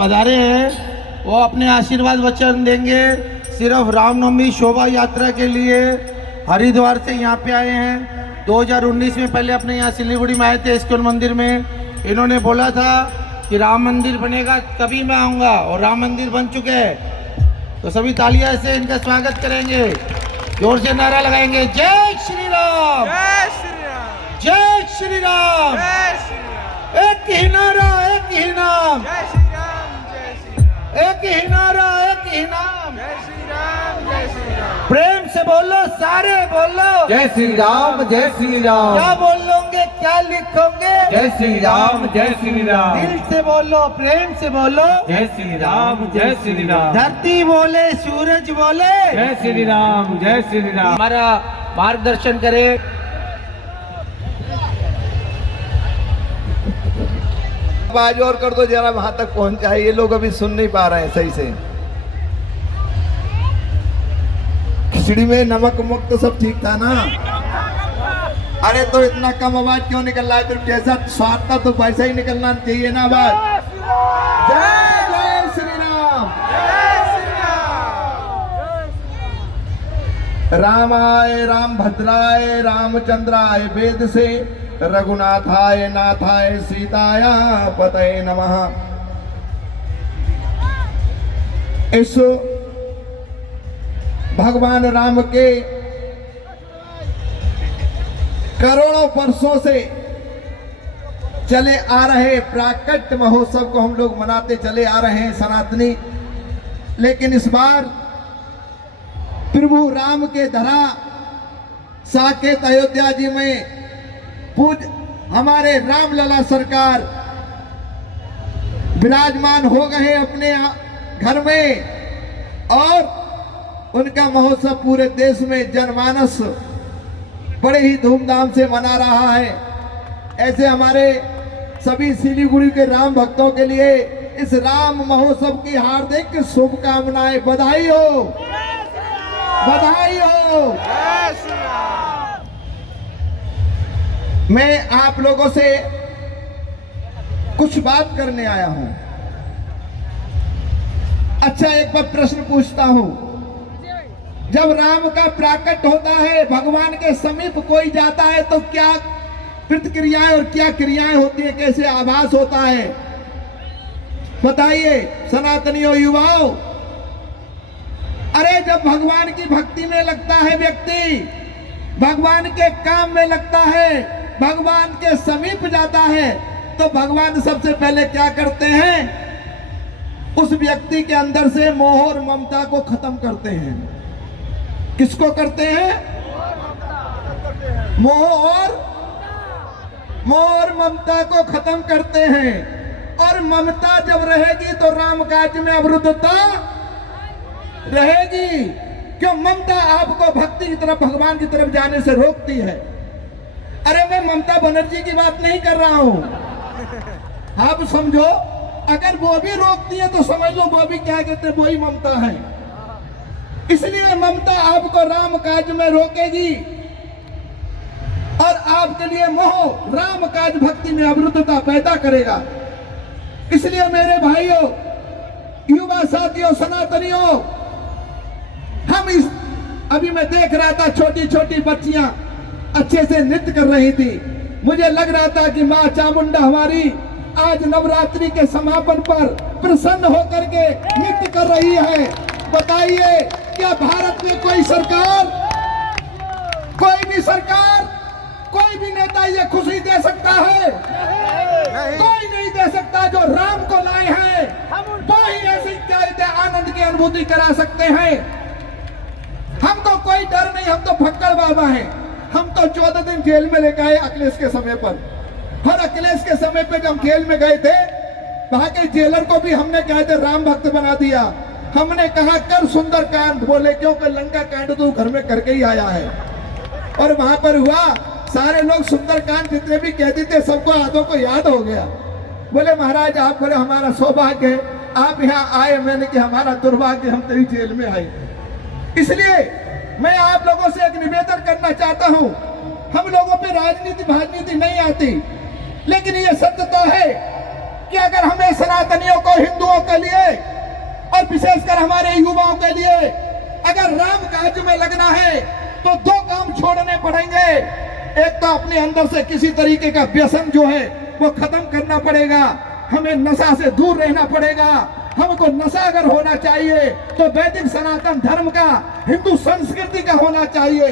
पधारे हैं वो अपने आशीर्वाद वचन देंगे। सिर्फ रामनवमी शोभा यात्रा के लिए हरिद्वार से यहाँ पे आए हैं। 2019 में पहले अपने यहाँ सिलीगुड़ी में आए थे इस्कॉन मंदिर में। इन्होंने बोला था कि राम मंदिर बनेगा तभी मैं आऊँगा, और राम मंदिर बन चुके हैं। तो सभी तालियां से इनका स्वागत करेंगे, जोर से नारा लगाएंगे, जय श्री राम, जय श्री राम, जय श्री राम, जय श्री राम, एक ही नारा, एक ही नाम, जय श्री राम, जय श्री राम, एक ही नारा, एक ही नाम। जय श्री राम, जय श्री राम। प्रेम से बोलो, सारे बोलो, जय श्री राम, जय श्री राम, क्या बोलोगे, क्या लिखोगे? जय श्री राम, जय श्री राम, दिल से बोलो, प्रेम से बोलो, जय श्री राम, जय श्री राम, धरती बोले, सूरज बोले, जय श्री राम, जय श्री राम। हमारा मार्गदर्शन करे। आवाज और कर दो जरा, वहां तक पहुंच जाए, ये लोग अभी सुन नहीं पा रहे हैं सही से। खिचड़ी में नमक मुक्त तो सब ठीक था ना? अरे तो इतना कम आवाज क्यों निकल रहा है? फिर जैसा स्वाद था तो वैसा ही निकलना चाहिए ना आवाज। जय जय श्री राम, रामाय राम भद्राय रामचंद्राय वेद से रघुनाथाय नाथाय सीताया पतये नमः। इस भगवान राम के करोड़ों वर्षों से चले आ रहे प्राकट्य महोत्सव को हम लोग मनाते चले आ रहे हैं सनातनी। लेकिन इस बार प्रभु राम के धरा साकेत अयोध्या जी में पूज हमारे रामलला सरकार विराजमान हो गए अपने घर में, और उनका महोत्सव पूरे देश में जनमानस बड़े ही धूमधाम से मना रहा है। ऐसे हमारे सभी सिलीगुड़ी के राम भक्तों के लिए इस राम महोत्सव की हार्दिक शुभकामनाएं। बधाई हो, बधाई हो। जय श्री राम। मैं आप लोगों से कुछ बात करने आया हूं। अच्छा, एक बार प्रश्न पूछता हूं। जब राम का प्राकट होता है, भगवान के समीप कोई जाता है, तो क्या प्रतिक्रियाएं और क्या क्रियाएं होती है, कैसे आभास होता है? बताइए सनातनियों, युवाओं। अरे जब भगवान की भक्ति में लगता है व्यक्ति, भगवान के काम में लगता है, भगवान के समीप जाता है, तो भगवान सबसे पहले क्या करते हैं? उस व्यक्ति के अंदर से मोह और ममता को खत्म करते हैं। किसको करते हैं? मोह और ममता को खत्म करते हैं। और ममता जब रहेगी तो राम काज में अवरुद्धता रहेगी। क्यों? ममता आपको भक्ति की तरफ, भगवान की तरफ जाने से रोकती है। अरे मैं ममता बनर्जी की बात नहीं कर रहा हूं, आप समझो। अगर वो भी रोकती है तो समझ लो वो भी क्या कहते हैं, वही ममता है। इसलिए ममता आपको राम काज में रोकेगी और आपके लिए मोह राम काज भक्ति में अवरुद्धता पैदा करेगा। इसलिए मेरे भाइयों, युवा साथियों, सनातनियों, हम इस अभी मैं देख रहा था छोटी छोटी बच्चियां अच्छे से नृत्य कर रही थी। मुझे लग रहा था कि माँ चामुंडा हमारी आज नवरात्रि के समापन पर प्रसन्न होकर के नृत्य कर रही है। बताइए, क्या भारत में कोई सरकार, कोई भी सरकार, कोई भी नेता ये खुशी दे सकता है? कोई नहीं दे सकता। जो राम को लाए हैं वो ही ऐसी आनंद की अनुभूति करा सकते हैं। हमको कोई डर नहीं, हम तो भक्कड़ बाबा हैं। हम तो 14 दिन जेल में लेकर आए अखिलेश के समय पर। और अखिलेश के समय पे जब हम जेल में गए थे, वहां के जेलर को भी हमने कहा थे राम भक्त बना दिया। हमने कहा कर सुंदर कांड, बोले क्योंकि लंका कांड तो घर में करके ही आया है। और वहां पर हुआ, सारे लोग सुंदर कांड जितने भी कहते थे सबको आधों को याद हो गया। बोले महाराज आप, बोले हमारा सौभाग्य है आप यहाँ आए। मैंने कि हमारा दुर्भाग्य, हम तेरी जेल में आए। इसलिए मैं आप लोगों से एक निवेदन करना चाहता हूं। हम लोगों पे राजनीति नहीं आती, लेकिन ये सत्य तो है कि अगर हमें सनातनियों को, हिंदुओं को हमारे युवाओं के लिए अगर राम काज में लगना है तो दो काम छोड़ने पड़ेंगे। एक तो अपने अंदर से किसी तरीके का व्यसन जो है वो खत्म करना पड़ेगा, हमें नशा से दूर रहना पड़ेगा। हमको नशा अगर होना चाहिए तो वैदिक सनातन धर्म का, हिंदू संस्कृति का होना चाहिए।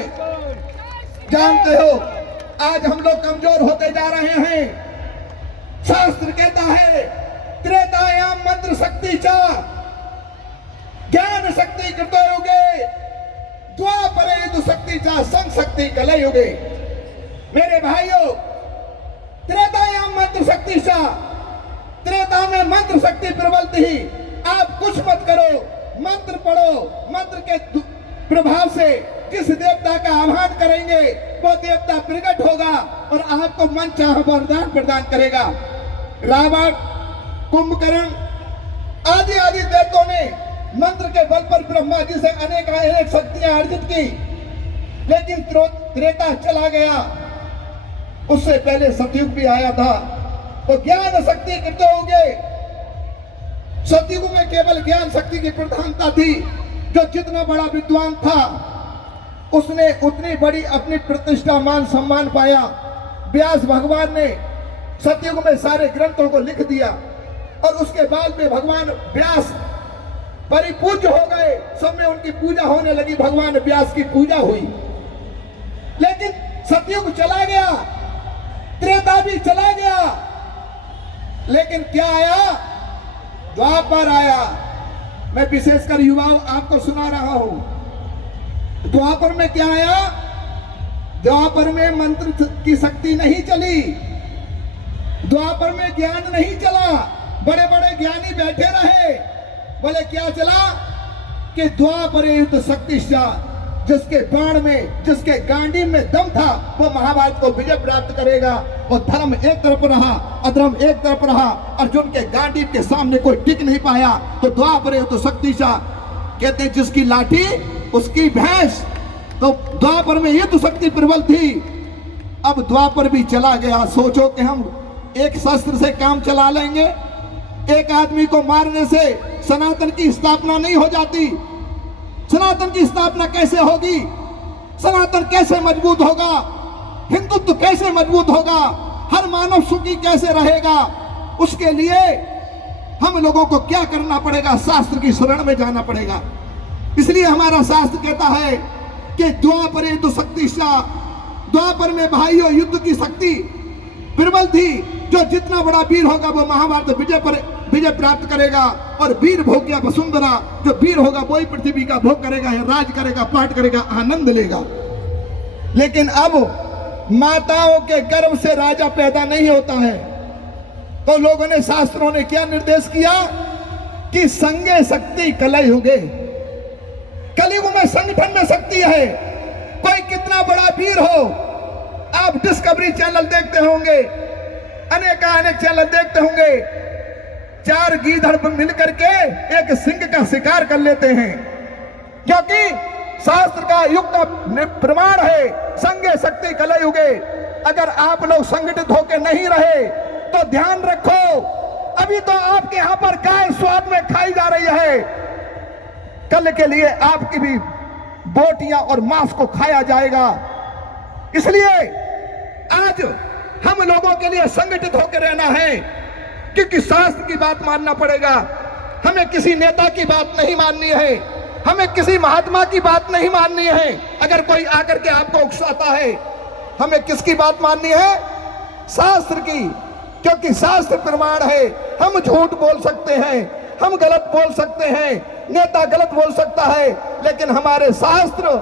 जानते हो आज हम लोग कमजोर होते जा रहे हैं। शास्त्र कहता है त्रेतायाम मंत्र शक्ति चा ज्ञान शक्ति कृतयुगे द्वापरे युद्ध शक्ति चा संग शक्ति कलयुगे। मेरे भाइयों, त्रेतायाम मंत्र शक्ति चा, त्रेता में मंत्र शक्ति प्रबल थी। आप कुछ मत करो, मंत्र पढ़ो, मंत्र के प्रभाव से जिस देवता का आह्वान करेंगे वो देवता प्रकट होगा और आपको मन चाह वरदान प्रदान करेगा। रावण, कुंभकर्ण आदि आदि देवताओं ने मंत्र के बल पर ब्रह्मा जी से अनेक शक्तियां अर्जित की, लेकिन त्रेता चला गया। उससे पहले सतयुग भी आया था। तो ज्ञान शक्ति कितने होंगे? सतयुग में केवल ज्ञान शक्ति की प्रधानता थी। जो जितना बड़ा विद्वान था उसने उतनी बड़ी अपनी प्रतिष्ठा मान सम्मान पाया। व्यास भगवान ने सतयुग में सारे ग्रंथों को लिख दिया और उसके बाद में भगवान व्यास परिपूज्य हो गए। सब में उनकी पूजा होने लगी, भगवान व्यास की पूजा हुई। लेकिन सतयुग चला गया, त्रेता भी चला गया, लेकिन क्या आया? द्वापर आया। मैं विशेषकर युवाओं आपको सुना रहा हूं। द्वापर में क्या आया? द्वापर में मंत्र की शक्ति नहीं चली, द्वापर में ज्ञान नहीं चला। बड़े बड़े ज्ञानी बैठे रहे, बोले क्या चला कि द्वापर युद्ध शक्ति, जिसके बाण में, जिसके गांडी में दम था वो महाभारत को विजय प्राप्त करेगा। और धर्म एक तरफ रहा, अधर्म एक तरफ रहा। अर्जुन के गांडी के सामने कोई टिक नहीं पाया। तो द्वापर युद्ध शक्ति कहते हैं जिसकी लाठी उसकी भैंस। तो द्वापर में युद्ध शक्ति प्रबल थी। अब द्वापर भी चला गया। सोचो कि हम एक शस्त्र से काम चला लेंगे, एक आदमी को मारने से सनातन की स्थापना नहीं हो जाती। सनातन की स्थापना कैसे होगी? सनातन कैसे मजबूत होगा? हिंदुत्व कैसे मजबूत होगा? हर मानव सुखी कैसे रहेगा? उसके लिए हम लोगों को क्या करना पड़ेगा? शास्त्र की शरण में जाना पड़ेगा। इसलिए हमारा शास्त्र कहता है कि द्वापर युद्ध शक्ति, द्वापर में भाइयों युद्ध की शक्ति प्रबल थी। जो जितना बड़ा वीर होगा वो महाभारत विजय प्राप्त करेगा। और वीर भोग गया वसुंधरा, जो वीर होगा वही पृथ्वी का भोग करेगा, राज करेगा, पाठ करेगा, आनंद लेगा। लेकिन अब माताओं के गर्भ से राजा पैदा नहीं होता है। तो लोगों ने, शास्त्रों ने क्या निर्देश किया कि संगे शक्ति कलयुगे। कलयुग में संगठन में शक्ति है। कोई कितना बड़ा वीर हो, आप डिस्कवरी चैनल देखते होंगे, अनेक चैनल देखते होंगे, 4 गीदड़ मिलकर के एक सिंह का शिकार कर लेते हैं, क्योंकि शास्त्र का युग का प्रमाण है संगे शक्ति कलयुगे। अगर आप लोग संगठित होकर नहीं रहे तो ध्यान रखो, अभी तो आपके यहां पर गाय स्वाद में खाई जा रही है, कल के लिए आपकी भी बोटियां और मांस को खाया जाएगा। इसलिए आज हम लोगों के लिए संगठित होकर रहना है, क्योंकि शास्त्र की बात मानना पड़ेगा। हमें किसी नेता की बात नहीं माननी है, हमें किसी महात्मा की बात नहीं माननी है। अगर कोई आकर के आपको उकसाता है, हमें किसकी बात माननी है? शास्त्र की, क्योंकि शास्त्र प्रमाण है। हम झूठ बोल सकते हैं, हम गलत बोल सकते हैं, नेता गलत बोल सकता है, लेकिन हमारे शास्त्र,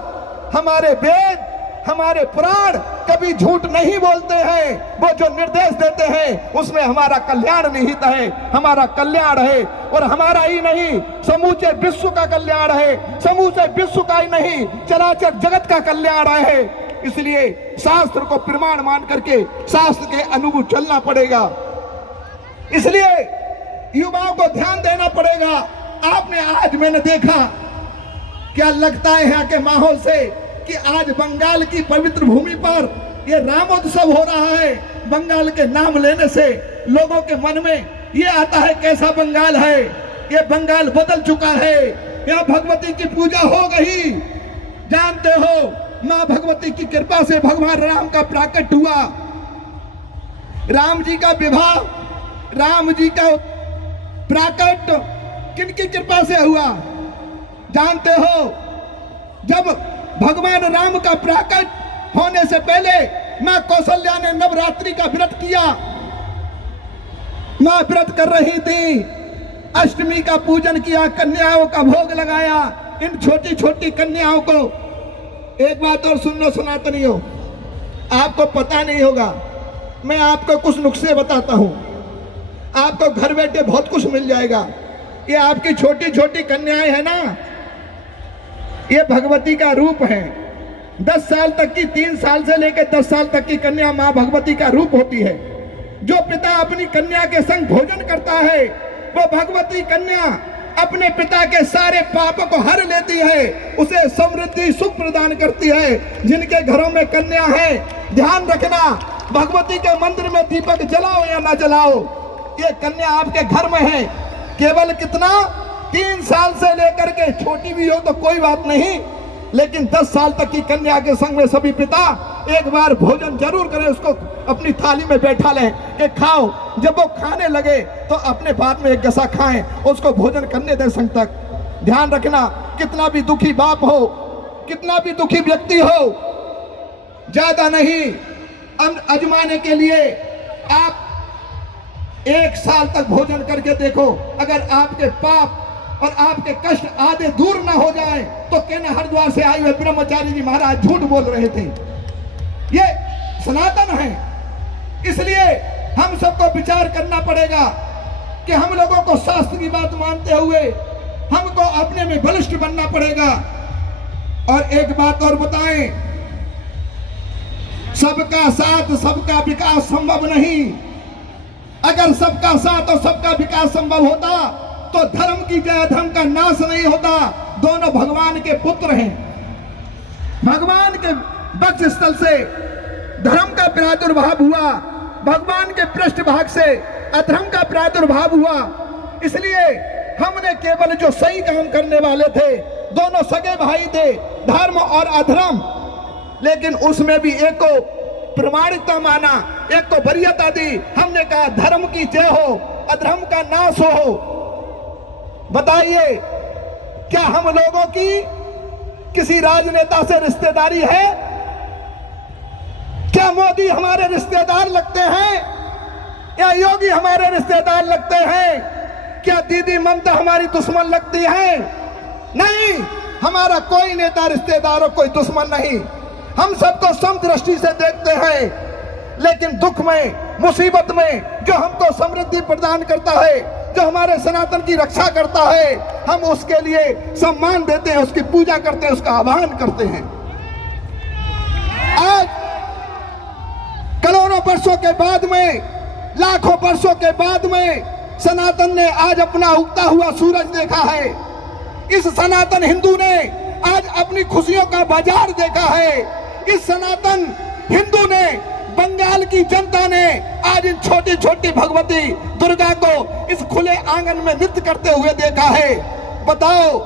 हमारे वेद, हमारे पुराण कभी झूठ नहीं बोलते हैं। वो जो निर्देश देते हैं उसमें हमारा कल्याण निहित है, हमारा कल्याण है। और हमारा ही नहीं, समूचे विश्व का कल्याण है, समूचे विश्व का ही नहीं, चराचर जगत का कल्याण है। इसलिए शास्त्र को प्रमाण मान करके शास्त्र के अनुरूप चलना पड़ेगा। इसलिए युवाओं को ध्यान देना पड़ेगा। आपने आज मैंने देखा, क्या लगता है यहाँ के माहौल से कि आज बंगाल की पवित्र भूमि पर ये रामोत्सव हो रहा है। बंगाल के नाम लेने से लोगों के मन में ये आता है कैसा बंगाल है, ये बंगाल बदल चुका है, या भगवती की पूजा हो गई। जानते हो मां भगवती की कृपा से भगवान राम का प्राकट हुआ। राम जी का विवाह, राम जी का प्राकट किनकी कृपा से हुआ? जानते हो जब भगवान राम का प्राकट होने से पहले मां कौशल्या ने नवरात्रि का व्रत किया। मां व्रत कर रही थी, अष्टमी का पूजन किया, कन्याओं का भोग लगाया। इन छोटी छोटी कन्याओं को एक बात और सुन लो सनातनियों, आपको पता नहीं होगा, मैं आपको कुछ नुस्खे बताता हूं, आपको घर बैठे बहुत कुछ मिल जाएगा। ये आपकी छोटी छोटी कन्याएं हैं ना, ये भगवती का रूप है। 10 साल तक की, 3 साल से लेकर 10 साल तक की कन्या मां भगवती का रूप होती है। जो पिता अपनी कन्या के संग भोजन करता है, वो भगवती कन्या अपने पिता के सारे पापों को हर लेती है, उसे समृद्धि सुख प्रदान करती है। जिनके घरों में कन्या है, ध्यान रखना, भगवती के मंदिर में दीपक जलाओ या ना जलाओ, ये कन्या आपके घर में है। केवल कितना, 3 साल से लेकर के, छोटी भी हो तो कोई बात नहीं, लेकिन 10 साल तक की कन्या के संग में सभी पिता एक बार भोजन जरूर करें, उसको अपनी थाली में बैठा लें कि खाओ। जब वो खाने लगे तो अपने बाद में एक गसा खाएं, उसको भोजन करने दें संग तक। ध्यान रखना, कितना भी दुखी बाप हो, कितना भी दुखी व्यक्ति हो, ज्यादा नहीं, अजमाने के लिए आप 1 साल तक भोजन करके देखो। अगर आपके पाप और आपके कष्ट आधे दूर ना हो जाए तो कहना हरिद्वार से आए हुए ब्रह्मचारी जी महाराज झूठ बोल रहे थे। ये सनातन है, इसलिए हम सबको विचार करना पड़ेगा कि हम लोगों को शास्त्र की बात मानते हुए हमको अपने में बलिष्ठ बनना पड़ेगा। और एक बात और बताएं, सबका साथ सबका विकास संभव नहीं। अगर सबका साथ और सबका विकास संभव होता तो धर्म की जय, धर्म का नाश नहीं होता। दोनों भगवान के पुत्र हैं। भगवान के वक्ष स्थल से धर्म का प्रादुर्भाव हुआ, भगवान के पृष्ठभाग से अधर्म का प्रादुर्भाव हुआ। इसलिए हमने केवल जो सही काम करने वाले थे, दोनों सगे भाई थे, धर्म और अधर्म, लेकिन उसमें भी एक को प्रमाणिकता माना, एक को वरीयता दी। हमने कहा धर्म की जय हो, अधर्म का नाश हो। बताइए, क्या हम लोगों की किसी राजनेता से रिश्तेदारी है? क्या मोदी हमारे रिश्तेदार लगते हैं या योगी हमारे रिश्तेदार लगते हैं? क्या दीदी ममता हमारी दुश्मन लगती है? नहीं, हमारा कोई नेता रिश्तेदार और कोई दुश्मन नहीं। हम सबको समदृष्टि से देखते हैं, लेकिन दुख में, मुसीबत में जो हमको समृद्धि प्रदान करता है, जो हमारे सनातन की रक्षा करता है, हम उसके लिए सम्मान देते हैं, उसकी पूजा करते हैं, उसका आह्वान करते हैं। आज करोड़ों वर्षों के बाद में, लाखों वर्षों के बाद में सनातन ने आज अपना उगता हुआ सूरज देखा है। इस सनातन हिंदू ने आज अपनी खुशियों का बाजार देखा है। इस सनातन हिंदू ने, बंगाल की जनता ने आज इन छोटी छोटी भगवती दुर्गा को इस खुले आंगन में नृत्य करते हुए देखा है। बताओ,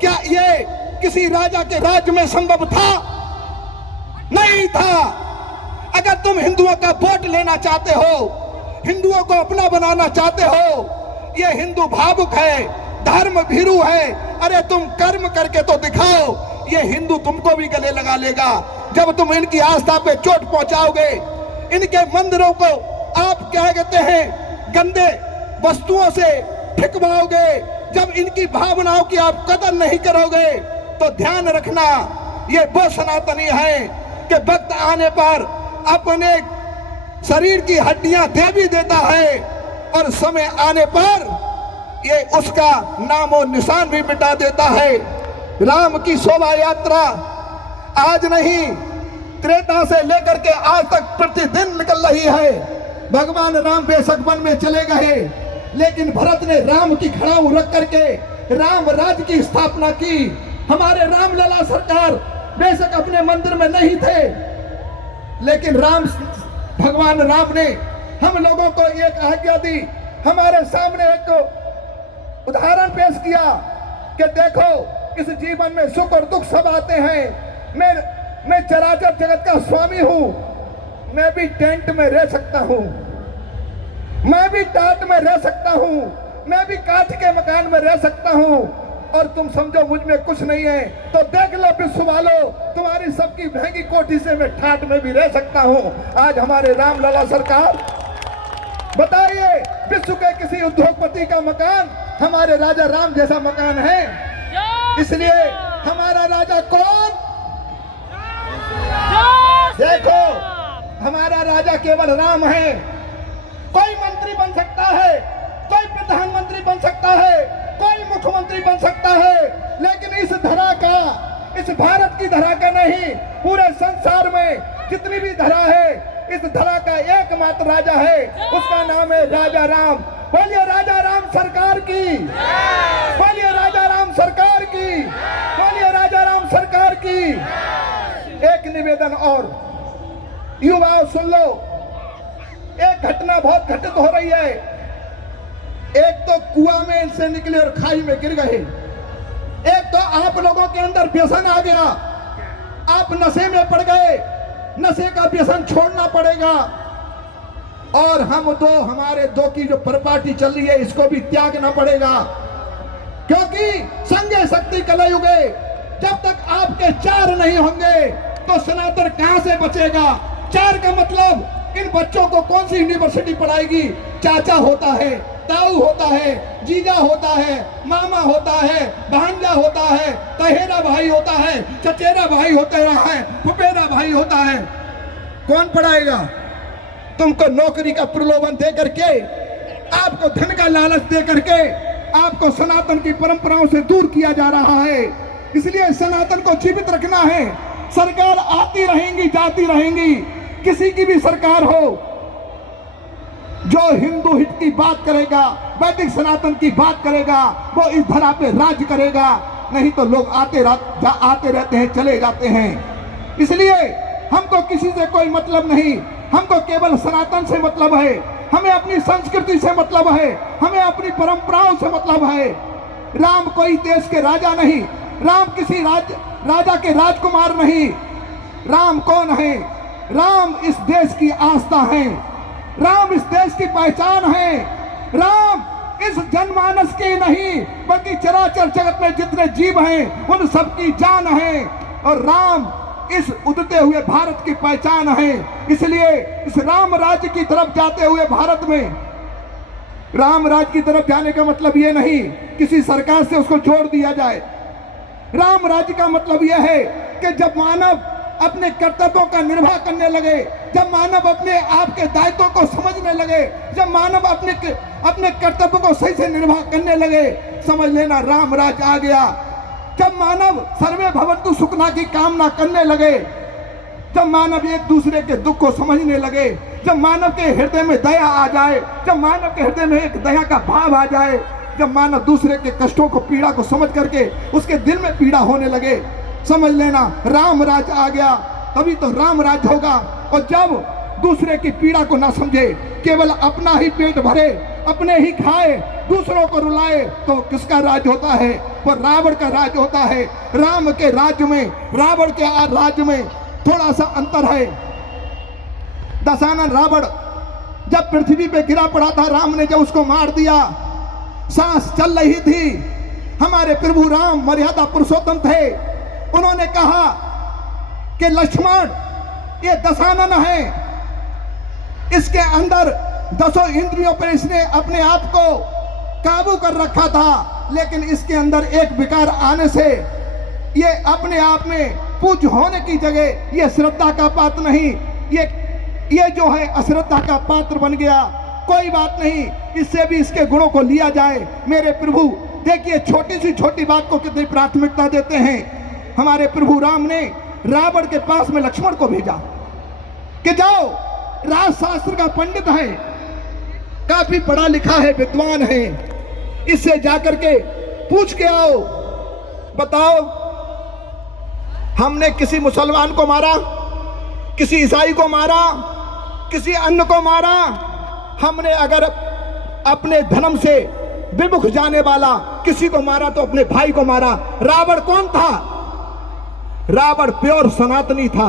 क्या ये किसी राजा के राज्य में संभव था? नहीं था। अगर तुम हिंदुओं का वोट लेना चाहते हो, हिंदुओं को अपना बनाना चाहते हो, ये हिंदू भावुक है, धर्म भीरू है। अरे तुम कर्म करके तो दिखाओ, ये हिंदू तुमको भी गले लगा लेगा। जब तुम इनकी आस्था पे चोट पहुंचाओगे, इनके मंदिरों को आप क्या कहते हैं, गंदे वस्तुओं से फिकवाओगे, जब इनकी भावनाओं की आप कदर नहीं करोगे, तो ध्यान रखना, ये वो सनातनी है कि वक्त आने पर अपने शरीर की हड्डियां दे भी देता है, और समय आने पर ये उसका नामो निशान भी मिटा देता है। राम की शोभा यात्रा आज नहीं, त्रेता से लेकर के आज तक प्रतिदिन निकल रही है। भगवान राम बेशक वन में चले गए, लेकिन भरत ने राम की खड़ाऊ रख करके राम राज्य की स्थापना की। हमारे रामलला सरकार बेशक अपने मंदिर में नहीं थे, लेकिन भगवान राम ने हम लोगों को एक आज्ञा दी, हमारे सामने एक उदाहरण पेश किया कि देखो इस जीवन में सुख और दुख सब आते हैं। मैं चराचर जगत का स्वामी हूं। मैं भी टेंट में रह सकता हूं, मैं भी टाट में रह सकता हूं, मैं भी काठ के मकान में रह सकता हूं, और तुम समझो मुझ में कुछ नहीं है तो देख लो विश्व वालों, तुम्हारी सबकी महंगी कोठी से मैं ठाट में भी रह सकता हूं। आज हमारे रामलला सरकार, बताइए विश्व के किसी उद्योगपति का मकान हमारे राजा राम जैसा मकान है? इसलिए हमारा राजा कौन? देखो हमारा राजा केवल राम है। कोई मंत्री बन सकता है, कोई प्रधानमंत्री बन सकता है, कोई मुख्यमंत्री बन सकता है, लेकिन इस धरा का, इस भारत की धरा का नहीं, पूरे संसार में जितनी भी धरा है, इस धरा का एकमात्र राजा है, उसका नाम है राजा राम। बोलिए राजा राम सरकार की, बोलिए राजा राम सरकार की, बोलिए राजा राम सरकार की। एक निवेदन और, युवाओं सुन लो, एक घटना बहुत घटित हो रही है। एक तो कुआं में से निकले और खाई में गिर गए, एक तो आप लोगों के अंदर व्यसन आ गया, आप नशे में पड़ गए, नशे का व्यसन छोड़ना पड़ेगा, और हमारे दो की जो परपाटी चल रही है इसको भी त्यागना पड़ेगा, क्योंकि संगे शक्ति कलयुगे, जब तक आपके चार नहीं होंगे तो सनातन कहां से बचेगा? चार का मतलब इन बच्चों को कौन सी यूनिवर्सिटी पढ़ाएगी? चाचा होता है, ताऊ होता है, जीजा होता है, मामा होता है, भांजा होता है, तहेरा भाई होता है, चचेरा भाई होता है, फुफेरा भाई होता है। कौन पढ़ाएगा? तुमको नौकरी का प्रलोभन दे करके, आपको धन का लालच दे करके आपको सनातन की परंपराओं से दूर किया जा रहा है। इसलिए सनातन को जीवित रखना है। सरकार आती रहेंगी, जाती रहेंगी, किसी की भी सरकार हो, जो हिंदू हित की बात करेगा, वैदिक सनातन की बात करेगा, वो इस धरा पे राज करेगा। नहीं तो लोग आते रहते हैं, चले जाते हैं। इसलिए हमको किसी से कोई मतलब नहीं, हमको केवल सनातन से मतलब है, हमें अपनी संस्कृति से मतलब है, हमें अपनी परंपराओं से मतलब है। राम कोई देश के राजा नहीं, राम किसी राजा के राजकुमार नहीं। राम कौन है? राम इस देश की आस्था है, राम इस देश की पहचान है। राम इस जनमानस के नहीं बल्कि चराचर जगत में जितने जीव हैं उन सबकी जान है, और राम इस उदते हुए भारत की पहचान है। इसलिए इस राम राज्य की तरफ जाते हुए भारत में, राम राज्य की तरफ जाने का मतलब यह नहीं किसी सरकार से उसको जोड़ दिया जाए। राम राज्य का मतलब यह है कि जब मानव अपने कर्तव्यों का निर्वाह करने लगे, जब मानव अपने आप के दायित्वों को समझने लगे, जब मानव अपने कर्तव्यों को सही से निर्वाह करने लगे, समझ लेना राम राज्य आ गया। जब मानव सर्वे भवन्तु सुखना की कामना करने लगे, जब मानव एक दूसरे के दुख को समझने लगे, जब मानव के हृदय में दया आ जाए, जब मानव के हृदय में एक दया का भाव आ जाए, जब मानव दूसरे के कष्टों को, पीड़ा को समझ करके उसके दिल में पीड़ा होने लगे, समझ लेना राम राज आ गया। तभी तो राम राज होगा। और जब दूसरे की पीड़ा को ना समझे, केवल अपना ही पेट भरे, अपने ही खाए, दूसरों को रुलाए, तो किसका राज होता है? वो रावण का राज होता है। राम के राज्य में, रावण के राज्य में थोड़ा सा अंतर है। दशानन रावण जब पृथ्वी पे गिरा पड़ा था, राम ने जब उसको मार दिया, सांस चल रही थी, हमारे प्रभु राम मर्यादा पुरुषोत्तम थे, उन्होंने कहा कि लक्ष्मण ये दशानन है, इसके अंदर 10 इंद्रियों पर इसने अपने आप को काबू कर रखा था, लेकिन इसके अंदर एक विकार आने से ये अपने आप में पूज्य होने की जगह ये श्रद्धा का पात्र नहीं, ये जो है अश्रद्धा का पात्र बन गया। कोई बात नहीं, इससे भी इसके गुणों को लिया जाए। मेरे प्रभु देखिए, छोटी सी छोटी बात को कितनी प्राथमिकता देते हैं। हमारे प्रभु राम ने रावण के पास में लक्ष्मण को भेजा कि जाओ, राजशास्त्र का पंडित है, काफी पढ़ा लिखा है, विद्वान है, इससे जाकर के पूछ के आओ, बताओ हमने किसी मुसलमान को मारा, किसी ईसाई को मारा, किसी अन्य को मारा, हमने अगर अपने धर्म से विमुख जाने वाला, किसी को मारा तो अपने भाई को मारा। रावण कौन था? रावण प्योर सनातनी था,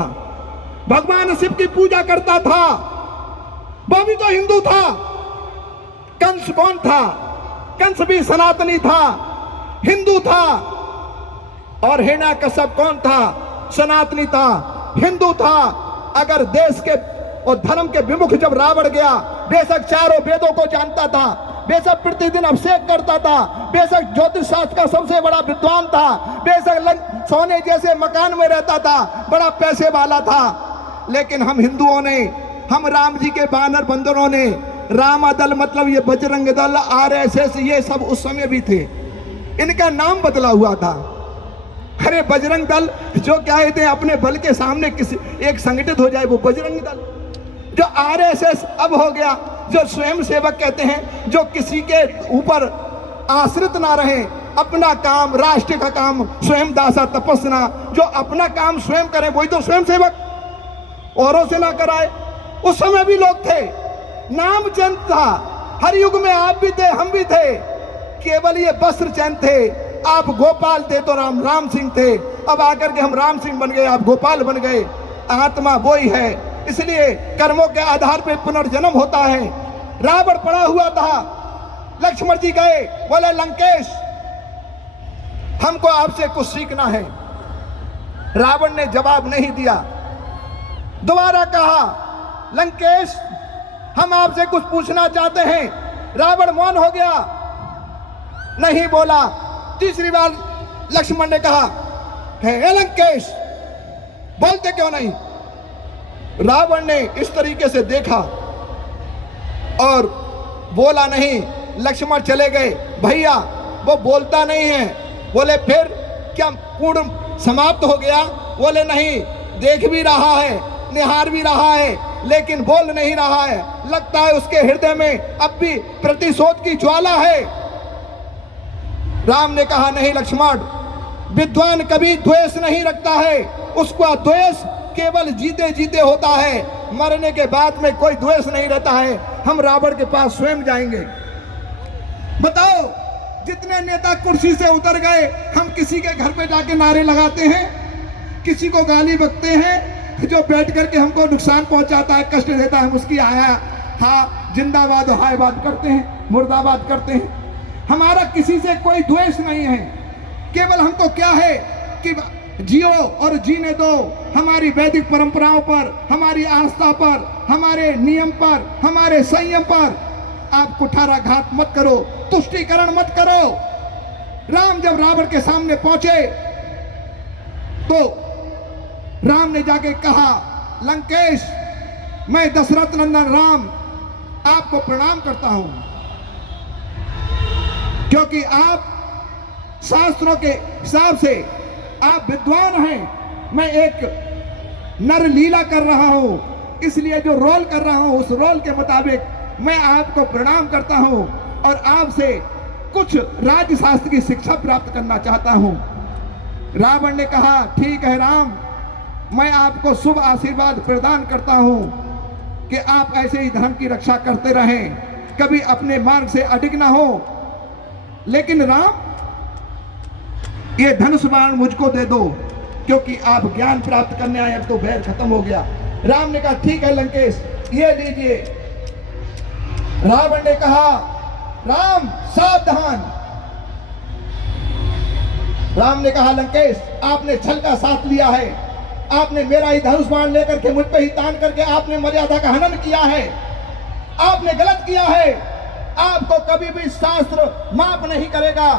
भगवान शिव की पूजा करता था, वो भी तो हिंदू था। कंस कौन था? कंस भी सनातनी था, हिंदू था। और हिरण्यकश्यप कौन था? सनातनी था, हिंदू था। अगर देश के और धर्म के विमुख जब रावण गया, बेशक चारों वेदों को जानता था, बेशक प्रतिदिन अभिषेक करता था, बेशक ज्योतिष शास्त्र का सबसे बड़ा विद्वान था, बेशक सोने जैसे मकान में रहता था, बड़ा पैसे वाला था, लेकिन हम हिंदुओं ने, हम राम जी के बानर बंदरों ने, रामा दल मतलब ये बजरंग दल, आरएसएस, ये सब उस समय भी थे, इनका नाम बदला हुआ था। अरे बजरंग दल जो क्या कहते हैं, अपने बल के सामने किसी एक संगठित हो जाए वो बजरंग दल। जो आरएसएस अब हो गया, जो स्वयं सेवक कहते हैं, जो किसी के ऊपर आश्रित ना रहे, अपना काम, राष्ट्र का काम स्वयं दासा तपस्ना, जो अपना काम स्वयं करे वही तो स्वयं सेवक, औरों से ना कराए। उस समय भी लोग थे, नाम चंद था, हर युग में आप भी थे, हम भी थे, केवल ये वस्त्र चैन थे। आप गोपाल थे तो राम सिंह थे, अब आकर के हम राम सिंह बन गए, आप गोपाल बन गए। आत्मा वही है, इसलिए कर्मों के आधार पर पुनर्जन्म होता है। रावण पड़ा हुआ था, लक्ष्मण जी गए, बोले लंकेश हमको आपसे कुछ सीखना है। रावण ने जवाब नहीं दिया, दोबारा कहा लंकेश हम आपसे कुछ पूछना चाहते हैं। रावण मौन हो गया, नहीं बोला। तीसरी बार लक्ष्मण ने कहा हे लंकेश बोलते क्यों नहीं? रावण ने इस तरीके से देखा और बोला नहीं। लक्ष्मण चले गए, भैया वो बोलता नहीं है। बोले फिर क्या पूर्ण समाप्त हो गया? बोले नहीं, देख भी रहा है, निहार भी रहा है, लेकिन बोल नहीं रहा है। लगता है उसके हृदय में अब भी प्रतिशोध की ज्वाला है। राम ने कहा नहीं लक्ष्मण, विद्वान कभी द्वेष नहीं रखता है, उसका द्वेष केवल जीते जीते होता है, मरने के बाद में कोई द्वेष नहीं रहता है। हम रावण के पास स्वयं जाएंगे। बताओ, जितने नेता कुर्सी से उतर गए, हम किसी के घर पे जाके नारे लगाते हैं, किसी को गाली बकते हैं, जो बैठ करके हमको नुकसान पहुंचाता है, कष्ट देता है, उसकी आया हाँ जिंदाबाद हायबाद करते हैं, मुर्दाबाद करते हैं। हमारा किसी से कोई द्वेष नहीं है, केवल हमको क्या है कि जियो और जीने दो। हमारी वैदिक परंपराओं पर, हमारी आस्था पर, हमारे नियम पर, हमारे संयम पर आप कुठाराघात मत करो, तुष्टीकरण मत करो। राम जब रावण के सामने पहुंचे तो राम ने जाके कहा लंकेश मैं दशरथ नंदन राम आपको प्रणाम करता हूं, क्योंकि आप शास्त्रों के हिसाब से आप विद्वान हैं। मैं एक नर लीला कर रहा हूं, इसलिए जो रोल कर रहा हूं उस रोल के मुताबिक मैं आपको प्रणाम करता हूं और आपसे कुछ राज्य शास्त्र की शिक्षा प्राप्त करना चाहता हूं। रावण ने कहा ठीक है राम, मैं आपको शुभ आशीर्वाद प्रदान करता हूं कि आप ऐसे ही धर्म की रक्षा करते रहें, कभी अपने मार्ग से अडिग ना हो। लेकिन राम, ये धनुष बाण मुझको दे दो, क्योंकि आप ज्ञान प्राप्त करने आए, अब तो बैर खत्म हो गया। राम ने कहा ठीक है लंकेश, ये लीजिए। रावण ने कहा राम सावधान। राम ने कहा लंकेश आपने छल का साथ लिया है, आपने मेरा ही धनुष बाण लेकर के मुझ पे ही तान करके आपने मर्यादा का हनन किया है, आपने गलत किया है। आपको कभी भी शास्त्र माफ नहीं करेगा।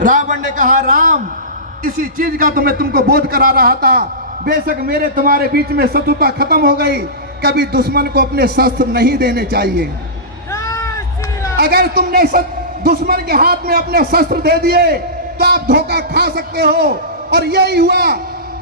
रावण ने कहा राम, इसी चीज का तो मैं तुमको बोध करा रहा था। बेशक मेरे तुम्हारे बीच में शत्रुता खत्म हो गई, कभी दुश्मन को अपने शस्त्र नहीं देने चाहिए। अगर तुमने दुश्मन के हाथ में अपने शस्त्र दे दिए तो आप धोखा खा सकते हो। और यही हुआ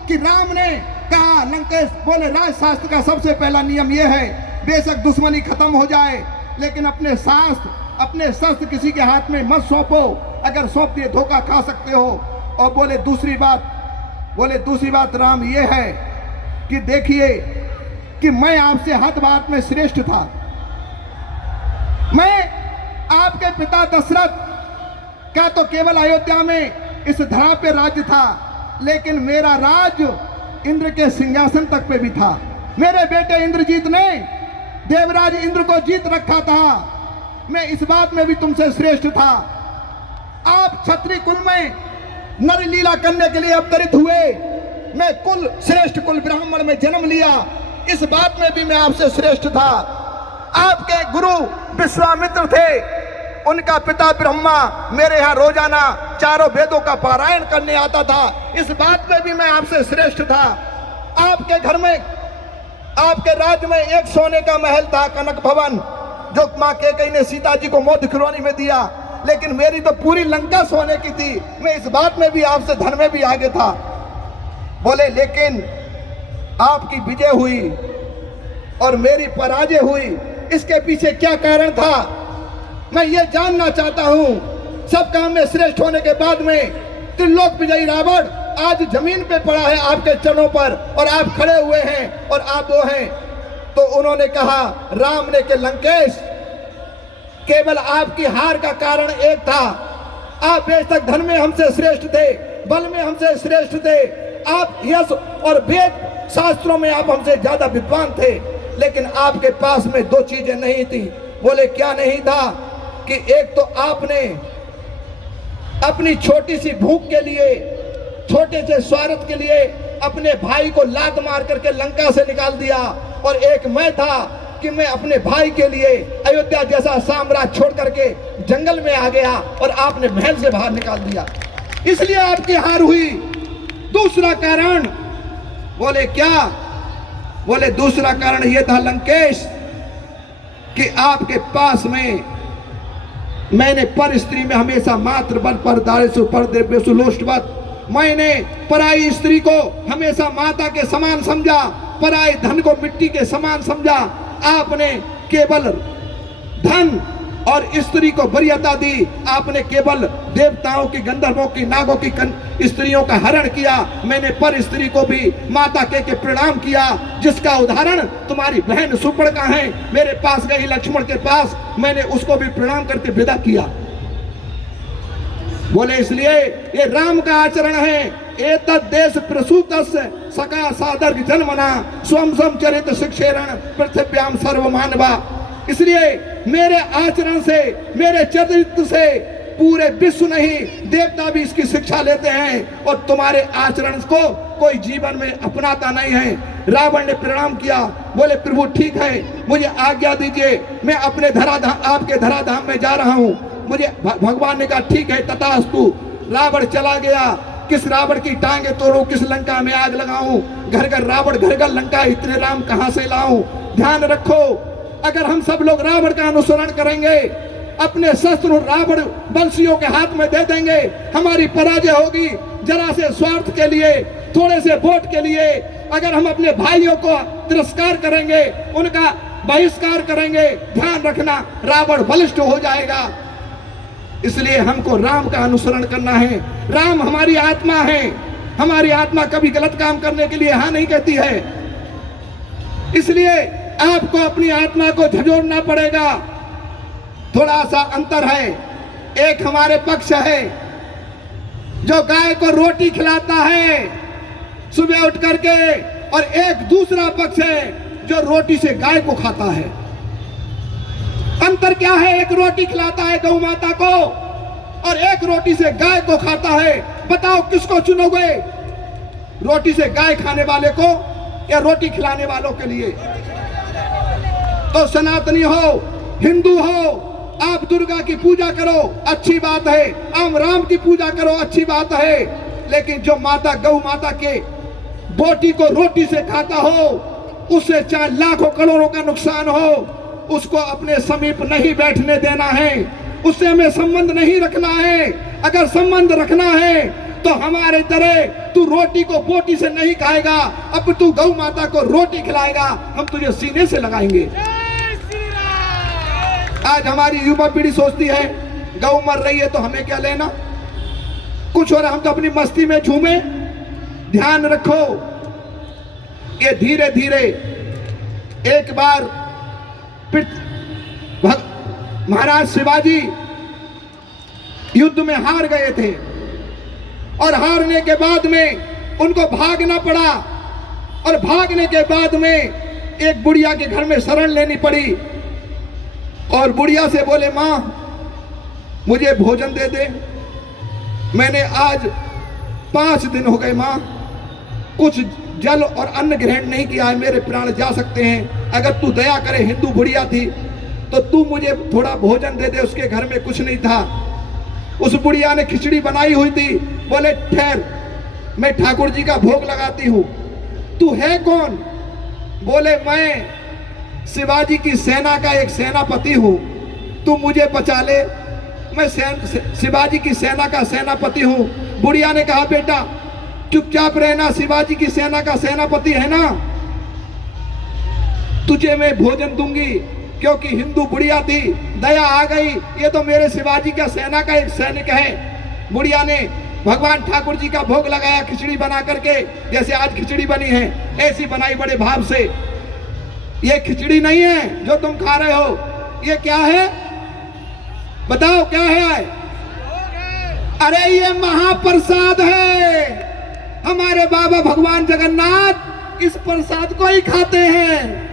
कि राम ने कहा लंकेश, बोले राजशास्त्र का सबसे पहला नियम यह है, बेशक दुश्मनी खत्म हो जाए, लेकिन अपने शास्त्र, अपने शस्त्र किसी के हाथ में मत सौंपो, अगर सौंप दिए धोखा खा सकते हो। और बोले दूसरी बात राम ये है कि देखिए कि मैं आपसे हर बात में श्रेष्ठ था, मैं आपके पिता दशरथ का तो केवल अयोध्या में इस धरा पे राज्य था, लेकिन मेरा राज इंद्र के सिंहासन तक पे भी था। मेरे बेटे इंद्रजीत ने देवराज इंद्र को जीत रखा था। मैं इस बात में भी तुमसे श्रेष्ठ था। आप क्षत्रिय कुल में नर लीला करने के लिए अवतरित हुए, मैं कुल श्रेष्ठ कुल ब्राह्मण में जन्म लिया, इस बात में भी मैं आपसे श्रेष्ठ था। आपके गुरु विश्वामित्र थे, उनका पिता ब्रह्मा मेरे यहाँ रोजाना चारों वेदों का पारायण करने आता था, इस बात में भी मैं आपसे श्रेष्ठ था। आपके घर में, आपके राज्य में एक सोने का महल था, कनक भवन, जो मां कैकेयी ने सीता जी को मोद खिलौनी में दिया, लेकिन मेरी तो पूरी लंका सोने की थी। मैं इस बात में भी आपसे धन में भी आगे था। बोले लेकिन आपकी विजय हुई और मेरी पराजय हुई, इसके पीछे क्या कारण था, मैं ये जानना चाहता हूं। सब काम में श्रेष्ठ होने के बाद में त्रिलोक विजयी रावण आज जमीन पे पड़ा है आपके चरणों पर, और आप खड़े हुए हैं और आप वो हैं। तो उन्होंने कहा, राम ने के लंकेश, केवल आपकी हार का कारण एक था, आप बेशक धन में हमसे श्रेष्ठ थे, बल में हमसे श्रेष्ठ थे, आप यश और वेद शास्त्रों में आप हमसे ज्यादा विद्वान थे, लेकिन आपके पास में दो चीजें नहीं थी। बोले क्या नहीं था? कि एक तो आपने अपनी छोटी सी भूख के लिए, छोटे से स्वार्थ के लिए अपने भाई को लात मार करके लंका से निकाल दिया, और एक मैं था कि मैं अपने भाई के लिए अयोध्या जैसा साम्राज्य छोड़ करके जंगल में आ गया और आपने महल से बाहर निकाल दिया, इसलिए आपकी हार हुई। दूसरा कारण, बोले क्या? बोले दूसरा कारण यह था लंकेश कि आपके पास में मैंने पर स्त्री में हमेशा मात्र बल पर दारेसु पर द्रव्यसु लोष्टवत, मैंने पराई स्त्री को हमेशा माता के समान समझा, पराई धन को मिट्टी के समान समझा। आपने केवल धन और स्त्री को वरीयता दी, आपने केवल देवताओं की, गंधर्वों की, नागों की स्त्रियों का हरण किया। मैंने पर स्त्री को भी माता के प्रणाम किया, जिसका उदाहरण तुम्हारी बहन सुपर्णखा है, मेरे पास गई लक्ष्मण के पास, मैंने उसको भी प्रणाम करके विदा किया। बोले इसलिए ये राम का आचरण है। एतद् देश प्रसूतस्य सका सादर जन्मना स्वम स्वम चरित शिक्षेरण पृथ्व्याम सर्वमानवा। इसलिए मेरे आचरण से, मेरे चरित्र से पूरे विश्व नहीं, देवता भी इसकी शिक्षा लेते हैं, और तुम्हारे आचरण को कोई जीवन में अपनाता नहीं है। रावण ने प्रणाम किया, बोले प्रभु ठीक है, मुझे आज्ञा दीजिए, मैं अपने धराधाम, आपके धराधाम में जा रहा हूँ। मुझे भगवान ने कहा ठीक है, तथास्तु। रावण चला गया। किस रावण की टांगे तोड़ूं, किस लंका में आग लगाऊं, घर घर रावण, घर घर लंका, इतने राम कहां से लाऊं। ध्यान रखो, अगर हम सब लोग रावण का अनुसरण करेंगे, अपने शस्त्र रावण वंशियों के हाथ में दे देंगे, हमारी पराजय होगी। जरा से स्वार्थ के लिए, थोड़े से वोट के लिए अगर हम अपने भाइयों को तिरस्कार करेंगे, उनका बहिष्कार करेंगे, ध्यान रखना रावण बलिष्ठ हो जाएगा। इसलिए हमको राम का अनुसरण करना है। राम हमारी आत्मा है, हमारी आत्मा कभी गलत काम करने के लिए हाँ नहीं कहती है। इसलिए आपको अपनी आत्मा को झंझोड़ना पड़ेगा। थोड़ा सा अंतर है, एक हमारे पक्ष है जो गाय को रोटी खिलाता है सुबह उठ करके, और एक दूसरा पक्ष है जो रोटी से गाय को खाता है। अंतर क्या है? एक रोटी खिलाता है गौ माता को और एक रोटी से गाय को खाता है। बताओ किसको चुनोगे? रोटी से गाय खाने वाले को या रोटी खिलाने वालों के लिए? तो सनातनी हो, हिंदू हो, आप दुर्गा की पूजा करो, अच्छी बात है, आप राम की पूजा करो, अच्छी बात है, लेकिन जो माता, गौ माता के बोटी को रोटी से खाता हो, उससे चाहे लाखों करोड़ों का नुकसान हो, उसको अपने समीप नहीं बैठने देना है, उससे हमें संबंध नहीं रखना है। अगर संबंध रखना है तो हमारे तरह तू रोटी को बोटी से नहीं खाएगा, अब तू गौ माता को रोटी खिलाएगा, हम तुझे सीने से लगाएंगे। आज हमारी युवा पीढ़ी सोचती है गौ मर रही है तो हमें क्या लेना, कुछ हो रहा, हम तो अपनी मस्ती में झूमे। ध्यान रखो, ये धीरे धीरे एक बार महाराज शिवाजी युद्ध में हार गए थे और हारने के बाद में उनको भागना पड़ा और भागने के बाद में एक बुढ़िया के घर में शरण लेनी पड़ी और बुढ़िया से बोले, माँ मुझे भोजन दे दे, मैंने आज 5 दिन हो गए माँ कुछ जल और अन्न ग्रहण नहीं किया है, मेरे प्राण जा सकते हैं, अगर तू दया करे, हिंदू बुढ़िया थी, तो तू मुझे थोड़ा भोजन दे दे। उसके घर में कुछ नहीं था। उस बुढ़िया ने खिचड़ी बनाई हुई थी। बोले, ठहर मैं ठाकुर जी का भोग लगाती हूँ। तू है कौन? बोले, मैं शिवाजी की सेना का एक सेनापति हूँ, तू मुझे बचा ले, मैं शिवाजी की सेना का सेनापति हूँ। बुढ़िया ने कहा, बेटा चुपचाप रहना, शिवाजी की सेना का सेनापति है ना, तुझे मैं भोजन दूंगी। क्योंकि हिंदू बुढ़िया थी, दया आ गई, ये तो मेरे शिवाजी का सेना का एक सैनिक है। बुढ़िया ने भगवान ठाकुर जी का भोग लगाया खिचड़ी बना करके, जैसे आज खिचड़ी बनी है ऐसी बनाई बड़े भाव से। ये खिचड़ी नहीं है जो तुम खा रहे हो, ये क्या है बताओ, क्या है? अरे ये महाप्रसाद है। हमारे बाबा भगवान जगन्नाथ इस प्रसाद को ही खाते हैं,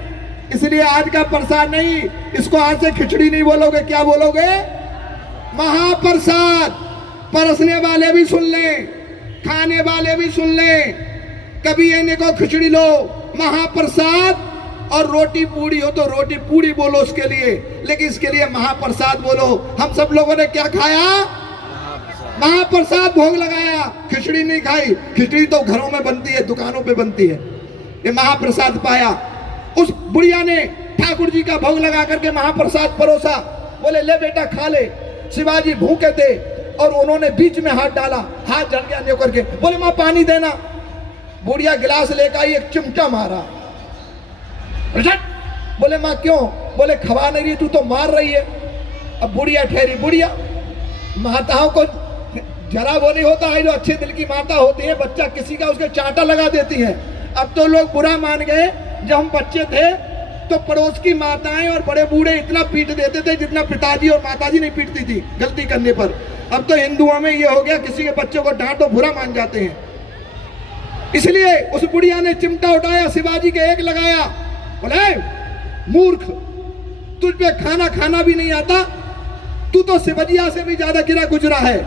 इसलिए आज का प्रसाद नहीं, इसको आज से खिचड़ी नहीं बोलोगे, क्या बोलोगे? महाप्रसाद। परसने वाले भी सुन लें, खाने वाले भी सुन लें, कभी इन्हें को खिचड़ी लो, महाप्रसाद। और रोटी पूड़ी हो तो रोटी पूड़ी बोलो उसके लिए, लेकिन इसके लिए महाप्रसाद बोलो। हम सब लोगों ने क्या खाया? महाप्रसाद भोग लगाया, खिचड़ी नहीं खाई। खिचड़ी तो घरों में बनती है, दुकानों पे बनती है। ये महाप्रसाद पाया। उस बुढ़िया ने ठाकुर जी का भोग लगा करके महाप्रसाद परोसा। बोले, ले बेटा खा ले। शिवाजी भूखे थे और उन्होंने बीच में हाथ डाला, हाथ जल गया नहीं करके। बोले, माँ पानी देना। बुढ़िया गिलास लेकर आई, एक चिमटा मारा। बोले, माँ क्यों? बोले, खवा नहीं रही, तू तो मार रही है। अब बुढ़िया ठहरी। बुढ़िया माताओं को जरा वो नहीं होता है, जो अच्छे दिल की माता होती है, बच्चा किसी का उसके चांटा लगा देती है। अब तो लोग बुरा मान गए। जब हम बच्चे थे तो पड़ोस की माताएं और बड़े बूढ़े इतना पीट देते थे जितना पिताजी और माताजी नहीं पीटती थी गलती करने पर। अब तो हिंदुओं में ये हो गया, किसी के बच्चों को डांटो बुरा मान जाते हैं। इसलिए उस बुढ़िया ने चिमटा उठाया, शिवाजी के एक लगाया। बोले, मूर्ख, तुझ पे खाना खाना भी नहीं आता, तू तो शिवजिया से भी ज्यादा गिरा गुजरा है।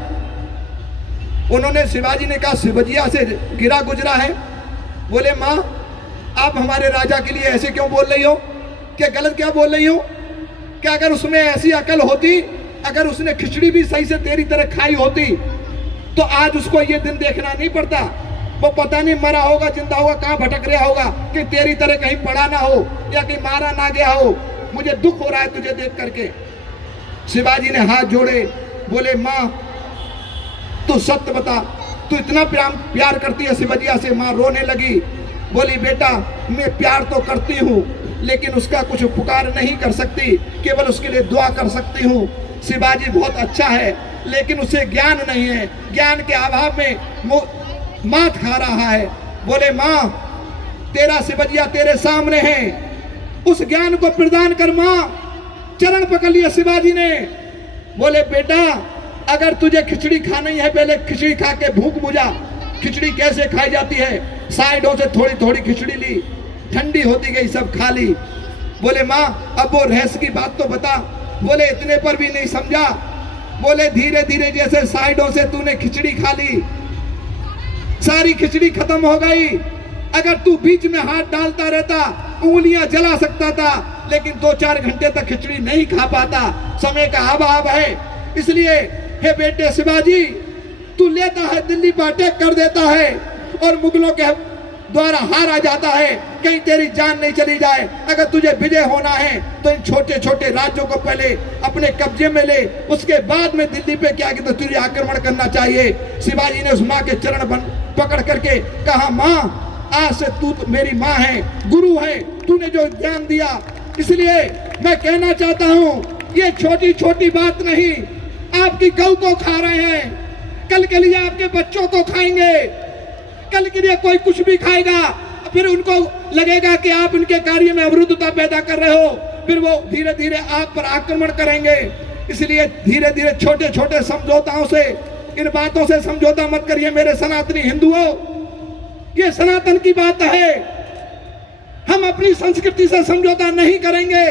उन्होंने शिवाजी ने कहा, शिवजिया से गिरा गुजरा है? बोले, माँ आप हमारे राजा के लिए ऐसे क्यों बोल रही हो? क्या गलत क्या बोल रही हो? क्या अगर उसमें ऐसी अकल होती, अगर उसने खिचड़ी भी सही से तेरी तरह खाई होती, तो आज उसको ये दिन देखना नहीं पड़ता। वो पता नहीं मरा होगा, जिंदा होगा, कहाँ भटक रहा होगा, कि तेरी तरह कहीं पड़ा ना हो या कहीं मारा ना गया हो। मुझे दुख हो रहा है तुझे देख करके। शिवाजी ने हाथ जोड़े। बोले, माँ तू सत्य बता, तू इतना प्यार करती है शिवजिया से? माँ रोने लगी। बोली, बेटा मैं प्यार तो करती हूँ, लेकिन उसका कुछ उपकार नहीं कर सकती, केवल उसके लिए दुआ कर सकती हूँ। शिवाजी बहुत अच्छा है, लेकिन उसे ज्ञान नहीं है, ज्ञान के अभाव में मात खा रहा है। बोले, माँ तेरा शिवजिया तेरे सामने है, उस ज्ञान को प्रदान कर। माँ चरण पकड़ लिया शिवाजी ने। बोले, बेटा अगर तुझे खिचड़ी खानी है, पहले खिचड़ी खा के भूख बुझा। खिचड़ी कैसे खाई जाती है? साइडों से थोड़ी थोड़ी खिचड़ी ली, ठंडी होती गई, सब खा ली। बोले, माँ अब वो रहस्य की बात तो बता। बोले, इतने पर भी नहीं समझा। बोले, धीरे धीरे जैसे साइडों से तूने खिचड़ी खा ली, सारी खिचड़ी खत्म हो गई। अगर तू बीच में हाथ डालता रहता, उंगलियां जला सकता था, लेकिन 2-4 घंटे तक खिचड़ी नहीं खा पाता। समय का अभाव है। इसलिए हे बेटे शिवाजी, तू लेता है दिल्ली पर अटैक कर देता है और मुगलों के द्वारा हारा जाता है, कहीं तेरी जान नहीं चली जाए। अगर तुझे विजय होना है तो इन छोटे छोटे राज्यों को पहले अपने कब्जे में ले, उसके बाद में दिल्ली पे क्या कि तो तुझे आक्रमण करना चाहिए। शिवाजी ने उस माँ के चरण पकड़ करके कहा, माँ आज से तू मेरी माँ है, गुरु है, तूने जो ज्ञान दिया। इसलिए मैं कहना चाहता हूँ, ये छोटी छोटी बात नहीं, आपकी गौ को खा रहे हैं, कल के लिए आपके बच्चों को खाएंगे, कल के लिए कोई कुछ भी खाएगा, फिर उनको लगेगा कि आप उनके कार्य में अवरुद्धता पैदा कर रहे हो। फिर वो धीरे धीरे आप पर आक्रमण करेंगे। इसलिए धीरे धीरे छोटे छोटे समझौताओं से, इन बातों से समझौता मत करिए मेरे सनातनी हिंदुओं। ये सनातन की बात है। हम अपनी संस्कृति से समझौता नहीं करेंगे।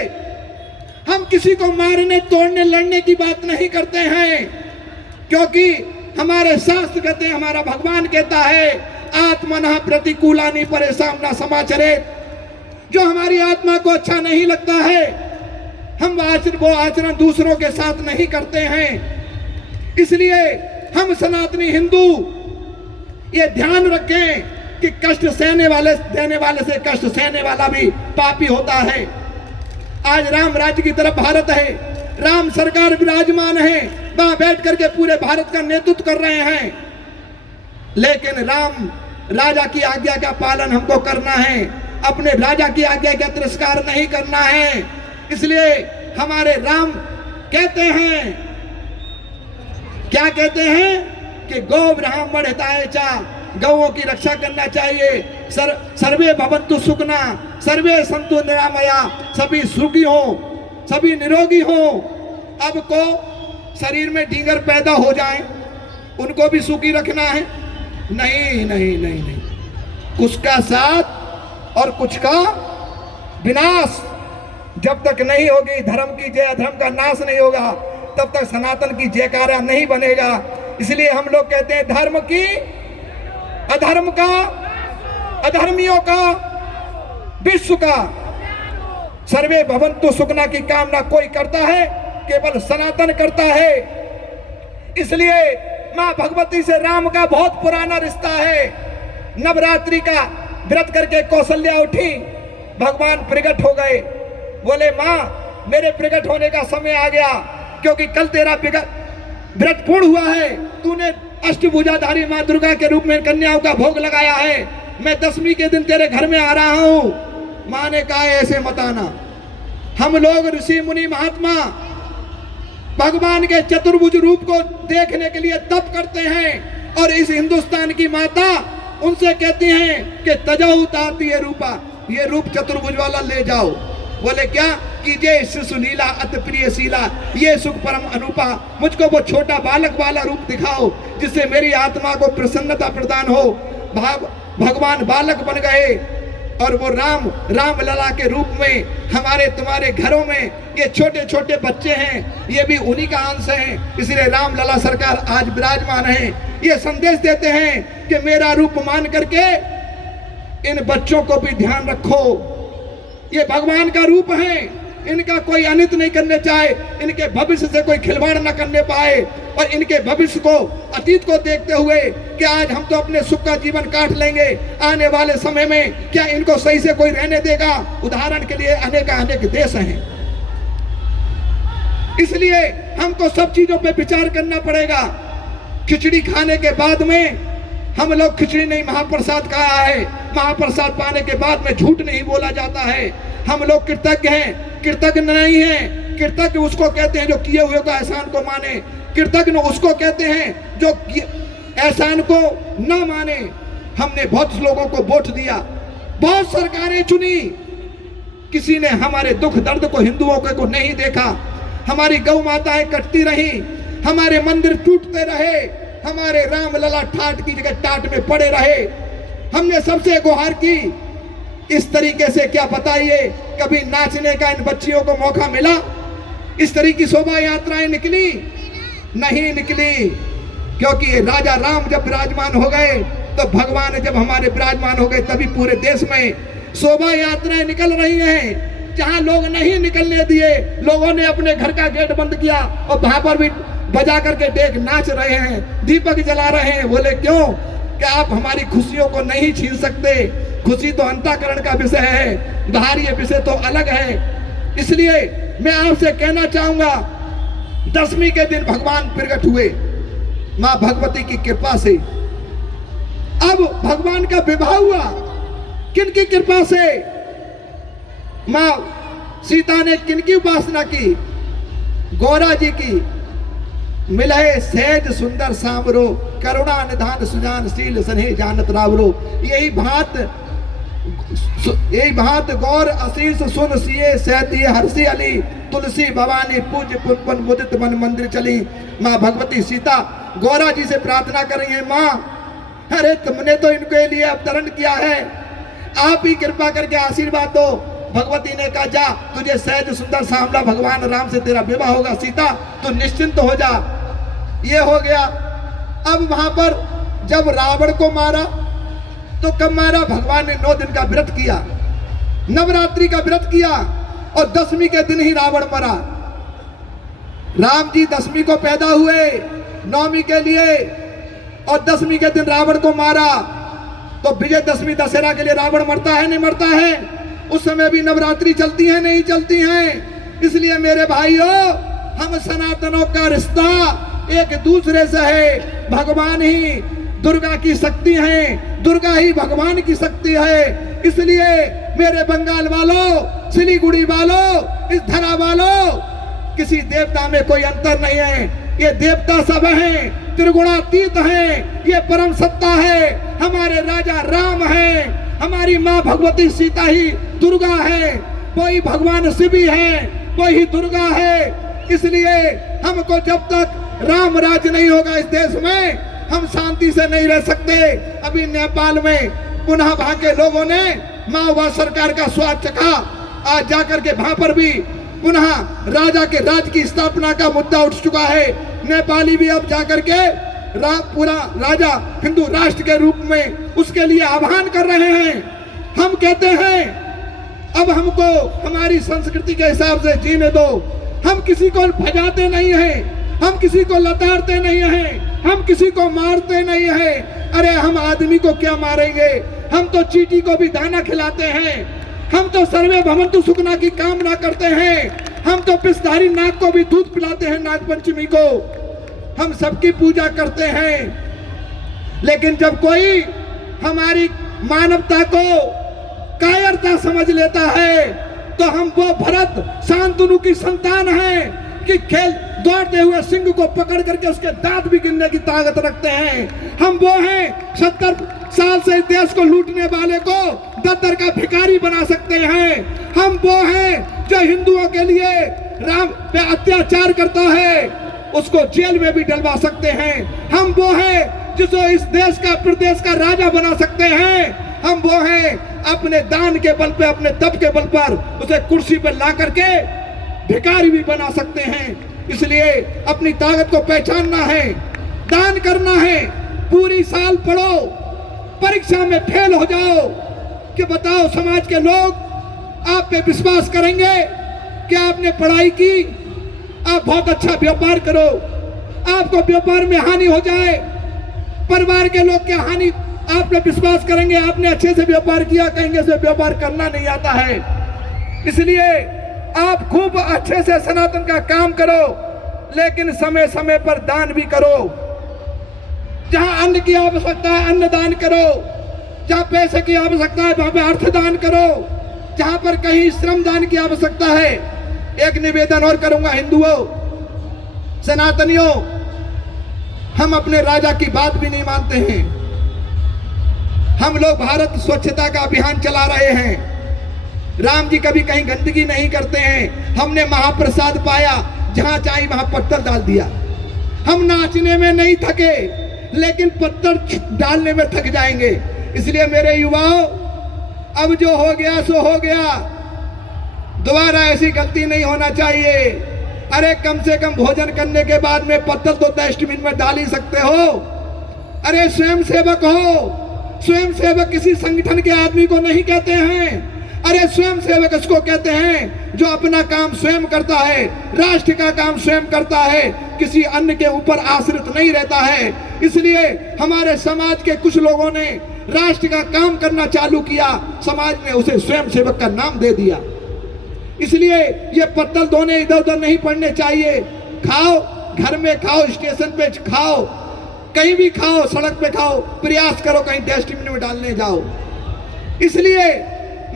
हम किसी को मारने, तोड़ने, लड़ने की बात नहीं करते हैं, क्योंकि हमारे शास्त्र कहते हैं, हमारा भगवान कहता है, आत्मनः प्रतिकूलानि परेशान न समाचरेत। जो हमारी आत्मा को अच्छा नहीं लगता है, हम वो आचरण दूसरों के साथ नहीं करते हैं। इसलिए हम सनातनी हिंदू ये ध्यान रखें कि कष्ट देने वाले से कष्ट सहने वाला भी पापी होता है। आज राम राज्य की तरफ भारत है, राम सरकार विराजमान है, वहां बैठ करके पूरे भारत का नेतृत्व कर रहे हैं, लेकिन राम राजा की आज्ञा का पालन हमको करना है, अपने राजा की आज्ञा का तिरस्कार नहीं करना है। इसलिए हमारे राम कहते हैं, क्या कहते हैं कि गौ ब्राह्मण हिताय चा, गौओं की रक्षा करना चाहिए। सर्वे भवन्तु सुखना, सर्वे सन्तु निरामया, सभी सुखी हो, सभी निरोगी हो। अब को शरीर में डींगर पैदा हो जाए, उनको भी सुखी रखना है? नहीं नहीं नहीं नहीं, कुछ का साथ और कुछ का विनाश। जब तक नहीं होगी धर्म की जय, अधर्म का नाश नहीं होगा, तब तक सनातन की जयकारा नहीं बनेगा। इसलिए हम लोग कहते हैं, धर्म की अधर्म का, अधर्मियों का, विश्व का, सर्वे भवन्तु सुखना की कामना कोई करता है? केवल सनातन करता है। इसलिए मां भगवती से राम का बहुत पुराना रिश्ता है। नवरात्रि का व्रत करके कौशल्या उठी, भगवान प्रकट हो गए। बोले, मां मेरे प्रकट होने का समय आ गया, क्योंकि कल तेरा व्रत पूर्ण हुआ है। तूने अष्टभुजाधारी मां दुर्गा के रूप में कन्याओं का भोग लगाया है। मैं दशमी के दिन तेरे घर में आ रहा हूं। मां ने कहा, ऐसे मत आना। हम लोग ऋषि मुनि महात्मा भगवान के चतुर्भुज रूप को देखने के लिए तप करते हैं, और इस हिंदुस्तान की माता उनसे कहती हैं कि तजहु ताती ये रूपा, ये रूप चतुर्भुज वाला ले जाओ। बोले, क्या कीजिए? शिशुलीला अति प्रिय शीला, ये सुख परम अनुपा, मुझको वो छोटा बालक वाला रूप दिखाओ जिससे मेरी आत्मा को प्रसन्नता प्रदान हो। भगवान बालक बन गए, और वो राम लला के रूप में हमारे तुम्हारे घरों में ये छोटे छोटे बच्चे हैं, ये भी उन्हीं का अंश हैं। इसलिए राम लला सरकार आज विराजमान है। ये संदेश देते हैं कि मेरा रूप मान करके इन बच्चों को भी ध्यान रखो। ये भगवान का रूप है, इनका कोई अनित नहीं करने चाहे, इनके भविष्य से कोई खिलवाड़ न करने पाए, और इनके भविष्य को, अतीत को देखते हुए कि आज हम तो अपने सुख का जीवन काट लेंगे, आने वाले समय में क्या इनको सही से कोई रहने देगा? उदाहरण के लिए अनेक देश हैं। इसलिए हमको सब चीजों पे विचार करना पड़ेगा। खिचड़ी खाने के बाद में हम लोग खिचड़ी नहीं महाप्रसाद खाया है, महाप्रसाद पाने के बाद में झूठ नहीं बोला जाता है। हम लोग कृतज्ञ हैं, कृतज्ञ नहीं हैं। कृतज्ञ उसको कहते हैं जो किए हुए का एहसान को माने, कृतज्ञ उसको कहते हैं जो एहसान को न माने। हमने बहुत लोगों को वोट दिया, बहुत सरकारें चुनी, किसी ने हमारे दुख दर्द को, हिंदुओं को नहीं देखा। हमारी गौ माताएं कटती रही, हमारे मंदिर टूटते रहे, हमारे राम लला ठाट की जगह टाट में पड़े रहे। हमने सबसे गुहार की, इस तरीके से क्या बताइए कभी नाचने का इन बच्चियों को मौका मिला? इस तरह की शोभा यात्राएं निकली? नहीं निकली, क्योंकि राजा राम जब विराजमान हो गए, तो भगवान जब हमारे विराजमान हो गए, तभी पूरे देश में शोभा यात्राएं निकल रही हैं। जहां लोग नहीं निकलने दिए, लोगों ने अपने घर का गेट बंद किया, और वहां पर भी बजा करके देख नाच रहे हैं, दीपक जला रहे हैं। बोले, क्यों? कि आप हमारी खुशियों को नहीं छीन सकते। खुशी तो अंतःकरण का विषय है, बाहरी विषय तो अलग है। इसलिए मैं आपसे कहना चाहूंगा, दशमी के दिन भगवान प्रकट हुए मां भगवती की कृपा से। अब भगवान का विवाह हुआ किनकी कृपा से? मां सीता ने किनकी उपासना की? गौरा जी की। मिलहे सहज सुंदर सांवरो, करुणा निधान सुजान शील सने जानत रावरो। यही बात यही भात गौर आशीष सुन सिए सहती हर्षी अली तुलसी भवानी पूज्य पुनपन मुदित मन मंदिर चली। माँ भगवती सीता गौरा जी से प्रार्थना कर रही है, माँ अरे तुमने तो इनके लिए अवतरण किया है, आप ही कृपा करके आशीर्वाद दो। भगवती ने कहा, जा तुझे सहज सुंदर सांवला भगवान राम से तेरा विवाह होगा, सीता तू निश्चिंत हो जा। ये हो गया। अब वहां पर जब रावण को मारा तो कब मारा? भगवान ने 9 दिन का व्रत किया, नवरात्रि का व्रत किया और 10वीं के दिन ही रावण मरा। राम जी 10वीं को पैदा हुए 9वीं के लिए और 10वीं के दिन रावण को मारा। तो विजयदशमी दशहरा के लिए रावण मरता है नहीं मरता है? उस समय भी नवरात्रि चलती है नहीं चलती है? इसलिए मेरे भाइयों, हम सनातनों का रिश्ता एक दूसरे से है। भगवान ही दुर्गा की शक्ति है, दुर्गा ही भगवान की शक्ति है। इसलिए मेरे बंगाल वालों, सिलीगुड़ी वालों, इस धरा वालों, किसी देवता में कोई अंतर नहीं है। ये देवता सब हैं, त्रिगुणातीत हैं, ये परम सत्ता है। हमारे राजा राम हैं, हमारी माँ भगवती सीता ही दुर्गा है, वही भगवान शिव ही है, वही दुर्गा है। इसलिए हमको जब तक राम राज नहीं होगा इस देश में, हम शांति से नहीं रह सकते। अभी नेपाल में पुनः वहां के लोगों ने माओवाद सरकार का स्वाद चखा। आज जाकर के वहां पर भी पुनः राजा के राज की स्थापना का मुद्दा उठ चुका है। नेपाली भी अब जाकर के पूरा राजा हिंदू राष्ट्र के रूप में उसके लिए आह्वान कर रहे हैं। हम कहते हैं अब हमको हमारी संस्कृति के हिसाब से जीने दो। हम किसी को भजाते नहीं हैं, हम किसी को लताड़ते नहीं हैं, हम किसी को मारते नहीं हैं। अरे हम आदमी को क्या मारेंगे? हम तो चींटी को भी दाना खिलाते हैं, हम तो सर्वे भवन्तु सुखना की कामना करते हैं, हम तो पिसधारी नाग को भी दूध पिलाते हैं नाग पंचमी को। हम सबकी पूजा करते हैं। लेकिन जब कोई हमारी मानवता को कायरता समझ लेता है तो हम वो भरत शांतनु की संतान हैं कि खेल दौड़ते हुए सिंह को पकड़ करके उसके दांत भी गिनने की ताकत रखते हैं। हम वो हैं 70 साल से इस देश को लूटने वाले को दत्तर का भिखारी बना सकते हैं। हम वो हैं जो हिंदुओं के लिए राम पे अत्याचार करता है उसको जेल में भी डलवा सकते हैं। हम वो हैं जिसको इस देश का प्रदेश का राजा बना सकते हैं। हम वो हैं अपने दान के बल पे, अपने तप के बल पर उसे कुर्सी पर ला करके भिखारी भी बना सकते हैं। इसलिए अपनी ताकत को पहचानना है, दान करना है। पूरी साल पढ़ो, परीक्षा में फेल हो जाओ कि बताओ समाज के लोग आप पे विश्वास करेंगे कि आपने पढ़ाई की, आप बहुत अच्छा व्यापार करो, आपको व्यापार में हानि हो जाए, परिवार के लोग क्या हानि आप पे विश्वास करेंगे? आपने अच्छे से व्यापार किया, कहेंगे से व्यापार करना नहीं आता है। इसलिए आप खूब अच्छे से सनातन का काम करो, लेकिन समय समय पर दान भी करो। जहां अन्न की आवश्यकता है अन्न दान करो, जहां पैसे की आवश्यकता है वहां पे अर्थ दान करो, जहां पर कहीं श्रम दान की आवश्यकता है। एक निवेदन और करूंगा, हिंदुओं, सनातनियों, हम अपने राजा की बात भी नहीं मानते हैं। हम लोग भारत स्वच्छता का अभियान चला रहे हैं। राम जी कभी कहीं गंदगी नहीं करते हैं। हमने महाप्रसाद पाया, जहां चाहे वहां पत्थर डाल दिया। हम नाचने में नहीं थके, लेकिन पत्थर डालने में थक जाएंगे। इसलिए मेरे युवाओं, अब जो हो गया सो हो गया, दोबारा ऐसी गलती नहीं होना चाहिए। अरे कम से कम भोजन करने के बाद में पत्थर तो डस्टबिन में डाल ही सकते हो। अरे स्वयं सेवक हो, स्वयं सेवक किसी संगठन के आदमी को नहीं कहते हैं। अरे स्वयं सेवक इसको कहते हैं जो अपना काम स्वयं करता है, राष्ट्र का काम स्वयं करता है, किसी अन्य के ऊपर आश्रित नहीं रहता है। इसलिए हमारे समाज के कुछ लोगों ने राष्ट्र का काम करना चालू किया, समाज ने उसे स्वयं सेवक का नाम दे दिया। इसलिए ये पत्तल दोने इधर उधर नहीं पड़ने चाहिए। खाओ, घर में खाओ, स्टेशन पे खाओ, कहीं भी खाओ, सड़क पे खाओ, प्रयास करो कहीं डस्टबिन में डालने जाओ। इसलिए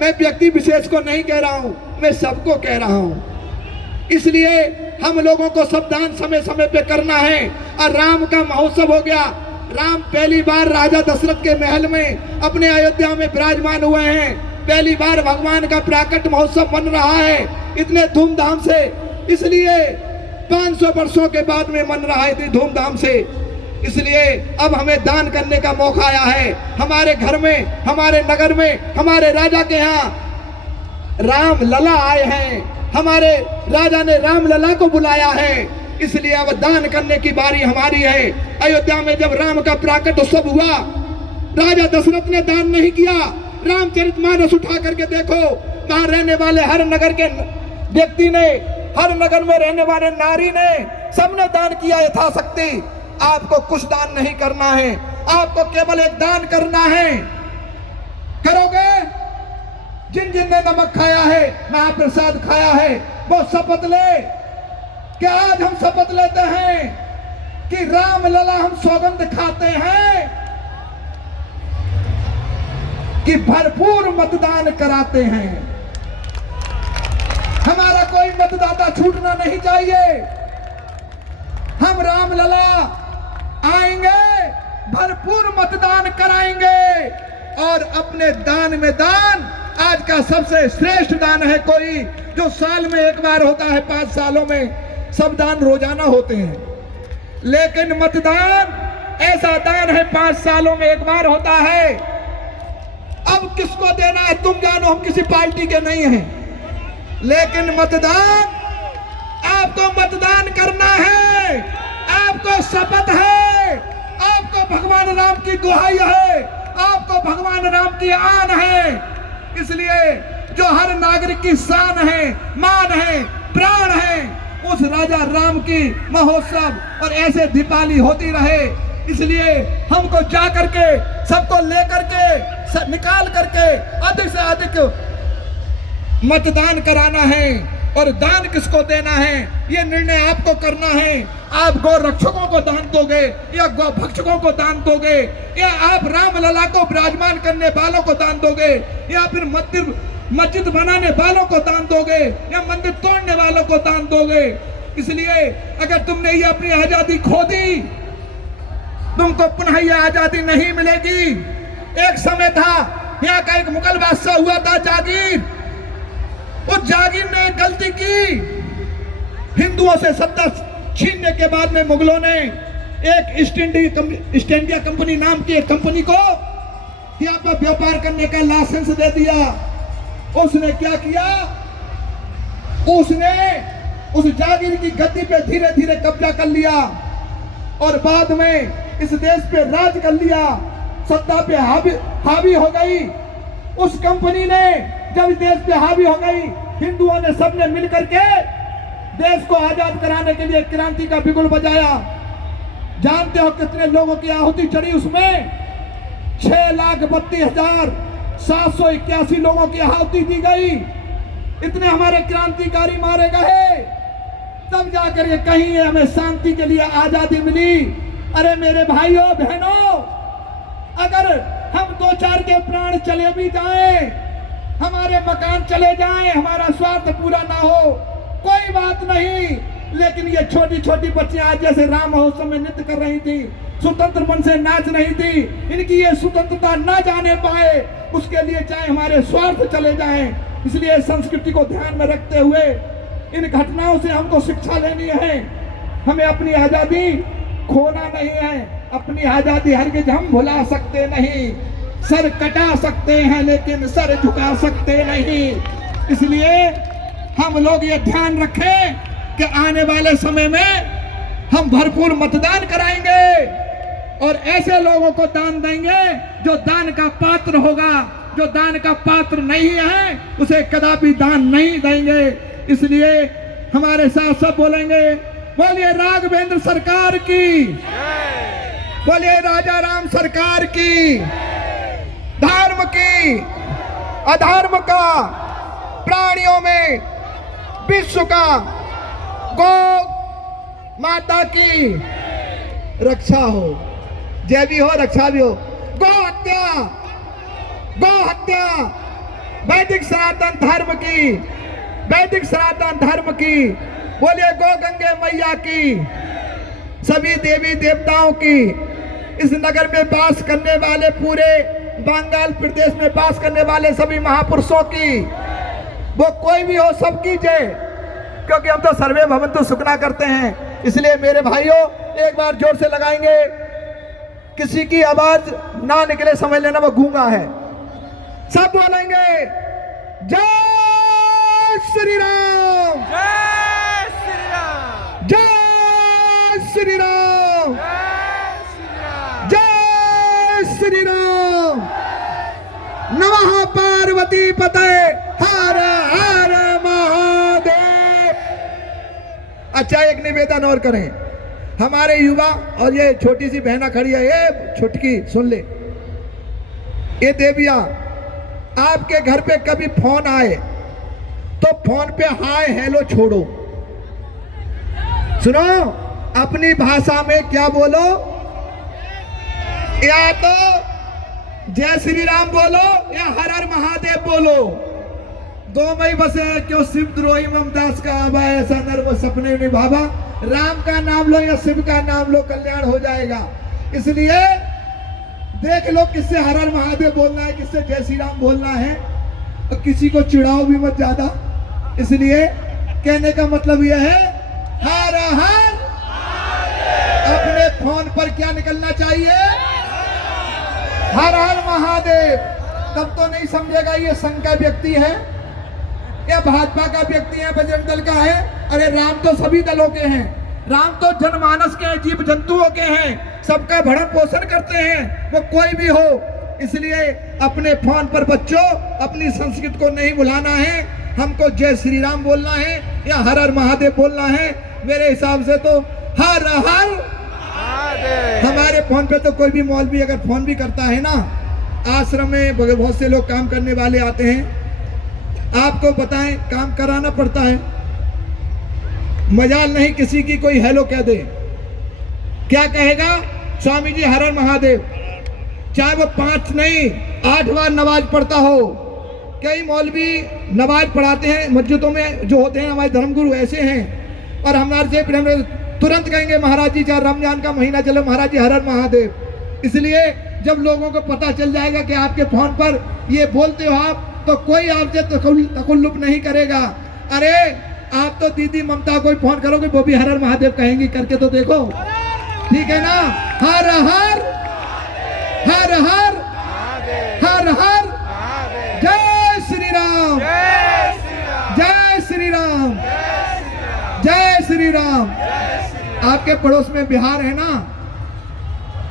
मैं व्यक्ति विशेष को नहीं कह रहा हूं, मैं सबको कह रहा हूं। इसलिए हम लोगों को सब दान समय समय पे करना है। और राम का महोत्सव हो गया, राम पहली बार राजा दशरथ के महल में अपने अयोध्या में विराजमान हुए हैं। पहली बार भगवान का प्राकट महोत्सव बन रहा है इतने धूमधाम से, इसलिए 500 वर्षों के बाद में मन रहा है इतनी धूमधाम से। इसलिए अब हमें दान करने का मौका आया है। हमारे घर में, हमारे नगर में, हमारे राजा के यहाँ राम लला आए हैं। हमारे राजा ने राम लला को बुलाया है, इसलिए अब दान करने की बारी हमारी है। अयोध्या में जब राम का प्राकट उत्सव हुआ, राजा दशरथ ने दान नहीं किया। रामचरितमानस उठा करके देखो, वहां रहने वाले हर नगर के व्यक्ति ने, हर नगर में रहने वाले नारी ने, सबने दान किया यथाशक्ति। आपको कुछ दान नहीं करना है, आपको केवल एक दान करना है। करोगे? जिन जिन ने नमक खाया है, महाप्रसाद खाया है, वो शपथ ले। क्या आज हम शपथ लेते हैं कि राम लला हम सौगंध खाते हैं कि भरपूर मतदान कराते हैं। हमारा कोई मतदाता छूटना नहीं चाहिए। हम राम लला आएंगे, भरपूर मतदान कराएंगे और अपने दान में दान, आज का सबसे श्रेष्ठ दान है कोई जो साल में एक बार होता है। 5 सालों में सब दान रोजाना होते हैं, लेकिन मतदान ऐसा दान है 5 सालों में एक बार होता है। अब किसको देना है तुम जानो, हम किसी पार्टी के नहीं हैं, लेकिन मतदान, आपको मतदान करना है। आपको शपथ है, आपको भगवान राम की दुहाई है, आपको भगवान राम की आन है। इसलिए जो हर नागरिक की शान है, मान है, प्राण है, उस राजा राम की महोत्सव और ऐसे दीपावली होती रहे। इसलिए हमको जा करके, सबको लेकर के, निकाल करके अधिक से अधिक मतदान कराना है। और दान किसको देना है, ये निर्णय आपको करना है। आप गौ रक्षकों को दान दोगे या गौ भक्षकों को दान दोगे, या आप राम लला को विराजमान करने वालों को दान दोगे, या फिर मस्जिद बनाने वालों को दान दोगे, या मंदिर तोड़ने वालों को दान दोगे। इसलिए अगर तुमने ये अपनी आजादी खो दी, तुमको पुनः ये आजादी नहीं मिलेगी। एक समय था, यहाँ का एक मुगल बादशाह हुआ था जागीर। उस जागीर ने गलती की, हिंदुओं से सत्ता छीनने के बाद में मुगलों ने एक ईस्ट इंडिया कंपनी नाम की एक कंपनी को यहाँ पर व्यापार करने का लाइसेंस दे दिया। उसने क्या किया, उसने उस जागीर की गद्दी पे धीरे धीरे कब्जा कर लिया और बाद में इस देश पे राज कर लिया, सत्ता पे हावी हो गई। उस कंपनी ने जब देश पे हावी हो गई, हिंदुओं ने सबने मिलकर के देश को आजाद कराने के लिए क्रांति का बिगुल बजाया। जानते हो कितने लोगों की आहुति चढ़ी उसमें? 6,32,781 लोगों की आहुति दी गई। इतने हमारे क्रांतिकारी मारे गए, तब जाकर के कहीं हमें शांति के लिए आजादी मिली। अरे मेरे भाइयों बहनों, अगर हम 2-4 के प्राण चले भी जाएं, हमारे मकान चले जाएं, हमारा स्वार्थ पूरा ना हो, कोई बात नहीं, लेकिन ये छोटी छोटी बच्चियां आज जैसे राम महोत्सव में नृत्य कर रही थी, स्वतंत्र मन से नाच रही थी, इनकी ये स्वतंत्रता ना जाने पाए, उसके लिए चाहे हमारे स्वार्थ चले जाएं। इसलिए संस्कृति को ध्यान में रखते हुए इन घटनाओं से हमको शिक्षा लेनी है। हमें अपनी आजादी खोना नहीं है। अपनी आजादी हरगिज हम भुला सकते नहीं। सर कटा सकते हैं लेकिन सर झुका सकते नहीं। इसलिए हम लोग ये ध्यान रखें कि आने वाले समय में हम भरपूर मतदान कराएंगे और ऐसे लोगों को दान देंगे जो दान का पात्र होगा। जो दान का पात्र नहीं है उसे कदापि दान नहीं देंगे। इसलिए हमारे साथ सब बोलेंगे, बोलिए राघवेंद्र सरकार की, बोलिए राजा राम सरकार की। धर्म की, अधर्म का, प्राणियों में, विश्व का, गौ माता की रक्षा हो। जय भी हो, रक्षा भी हो। गौ हत्या वैदिक सनातन धर्म की, वैदिक सनातन धर्म की। बोलिए गौ गंगे मैया की, सभी देवी देवताओं की, इस नगर में वास करने वाले, पूरे बंगाल प्रदेश में वास करने वाले सभी महापुरुषों की, वो कोई भी हो, सबकी जय। क्योंकि हम तो सर्वे भवन्तु सुखना करते हैं, इसलिए मेरे भाइयों एक बार जोर से लगाएंगे। किसी की आवाज ना निकले समझ लेना वो गूंगा है। सब बोलेंगे जय श्री राम, जय श्री राम, जय श्री राम, जय श्री राम, जय श्री राम। नमः पार्वती पते, हर हर महादेव। अच्छा, एक निवेदन और करें, हमारे युवा और ये छोटी सी बहना खड़ी है, ये छुटकी सुन ले, ये देविया, आपके घर पे कभी फोन आए तो फोन पे हाय हेलो छोड़ो, सुनो, अपनी भाषा में क्या बोलो, या तो जय श्री राम बोलो या हर हर महादेव बोलो। दो मई बसे क्यों शिव द्रोही ममताज का आबा, ऐसा नर वो सपने में भावा। राम का नाम लो या शिव का नाम लो, कल्याण हो जाएगा। इसलिए देख लो किससे हर हर महादेव बोलना है, किससे जय श्री राम बोलना है, और किसी को चिढ़ाओ भी मत ज्यादा। इसलिए कहने का मतलब यह है, हर हर। अपने फोन पर क्या निकलना चाहिए, हर हर महादेव। तब तो नहीं समझेगा ये संघ का व्यक्ति है या भाजपा का व्यक्ति है, बजरंग दल का है। अरे राम तो सभी दलों के हैं, राम तो जनमानस के हैं, जीव जंतुओं के हैं, सबका भरण पोषण करते हैं, वो कोई भी हो। इसलिए अपने फोन पर बच्चों अपनी संस्कृति को नहीं भुलाना है, हमको जय श्री राम बोलना है या हर हर महादेव बोलना है। मेरे हिसाब से तो हर हर महादेव। हमारे फोन पे तो कोई भी मौलवी अगर फोन भी करता है ना, आश्रम में बहुत से लोग काम करने वाले आते हैं, आपको बताएं काम कराना पड़ता है, मजाल नहीं किसी की कोई हेलो कह दे, क्या कहेगा, स्वामी जी हर हर महादेव। चाहे वो 5 नहीं 8 बार नमाज पढ़ता हो। कई मौलवी नमाज पढ़ाते हैं मस्जिदों में, जो होते हैं हमारे धर्मगुरु ऐसे हैं, और हमारे से फिर हम तुरंत कहेंगे महाराज जी चाहे रमजान का महीना चले महाराज जी हर हर महादेव। इसलिए जब लोगों को पता चल जाएगा कि आपके फोन पर ये बोलते हो आप, तो कोई आपसे तकल्लुफ नहीं करेगा। अरे आप तो दीदी ममता कोई फोन करोगे वो भी हर हर महादेव कहेंगी, करके तो देखो, ठीक है ना। हर हर हर हर हर हर जय श्री राम, जय श्री राम, जय श्री राम। आपके पड़ोस में बिहार है ना,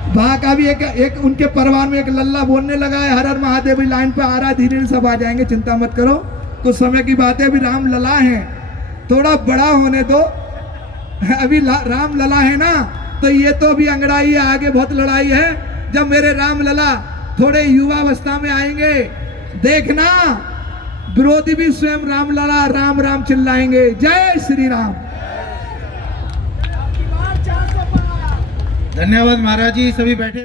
वहां का भी एक उनके परिवार में एक लल्ला बोलने लगा है हर हर महादेव, लाइन पे आ रहा है, धीरे धीरे सब आ जाएंगे, चिंता मत करो, कुछ समय की बात है। अभी राम लला है, थोड़ा बड़ा होने दो, अभी राम लला है ना, तो ये तो अभी अंगड़ाई है, आगे बहुत लड़ाई है। जब मेरे राम लला थोड़े युवा अवस्था में आएंगे, देखना विरोधी भी स्वयं राम लला राम राम चिल्लाएंगे। जय श्री राम। धन्यवाद महाराज जी, सभी बैठे।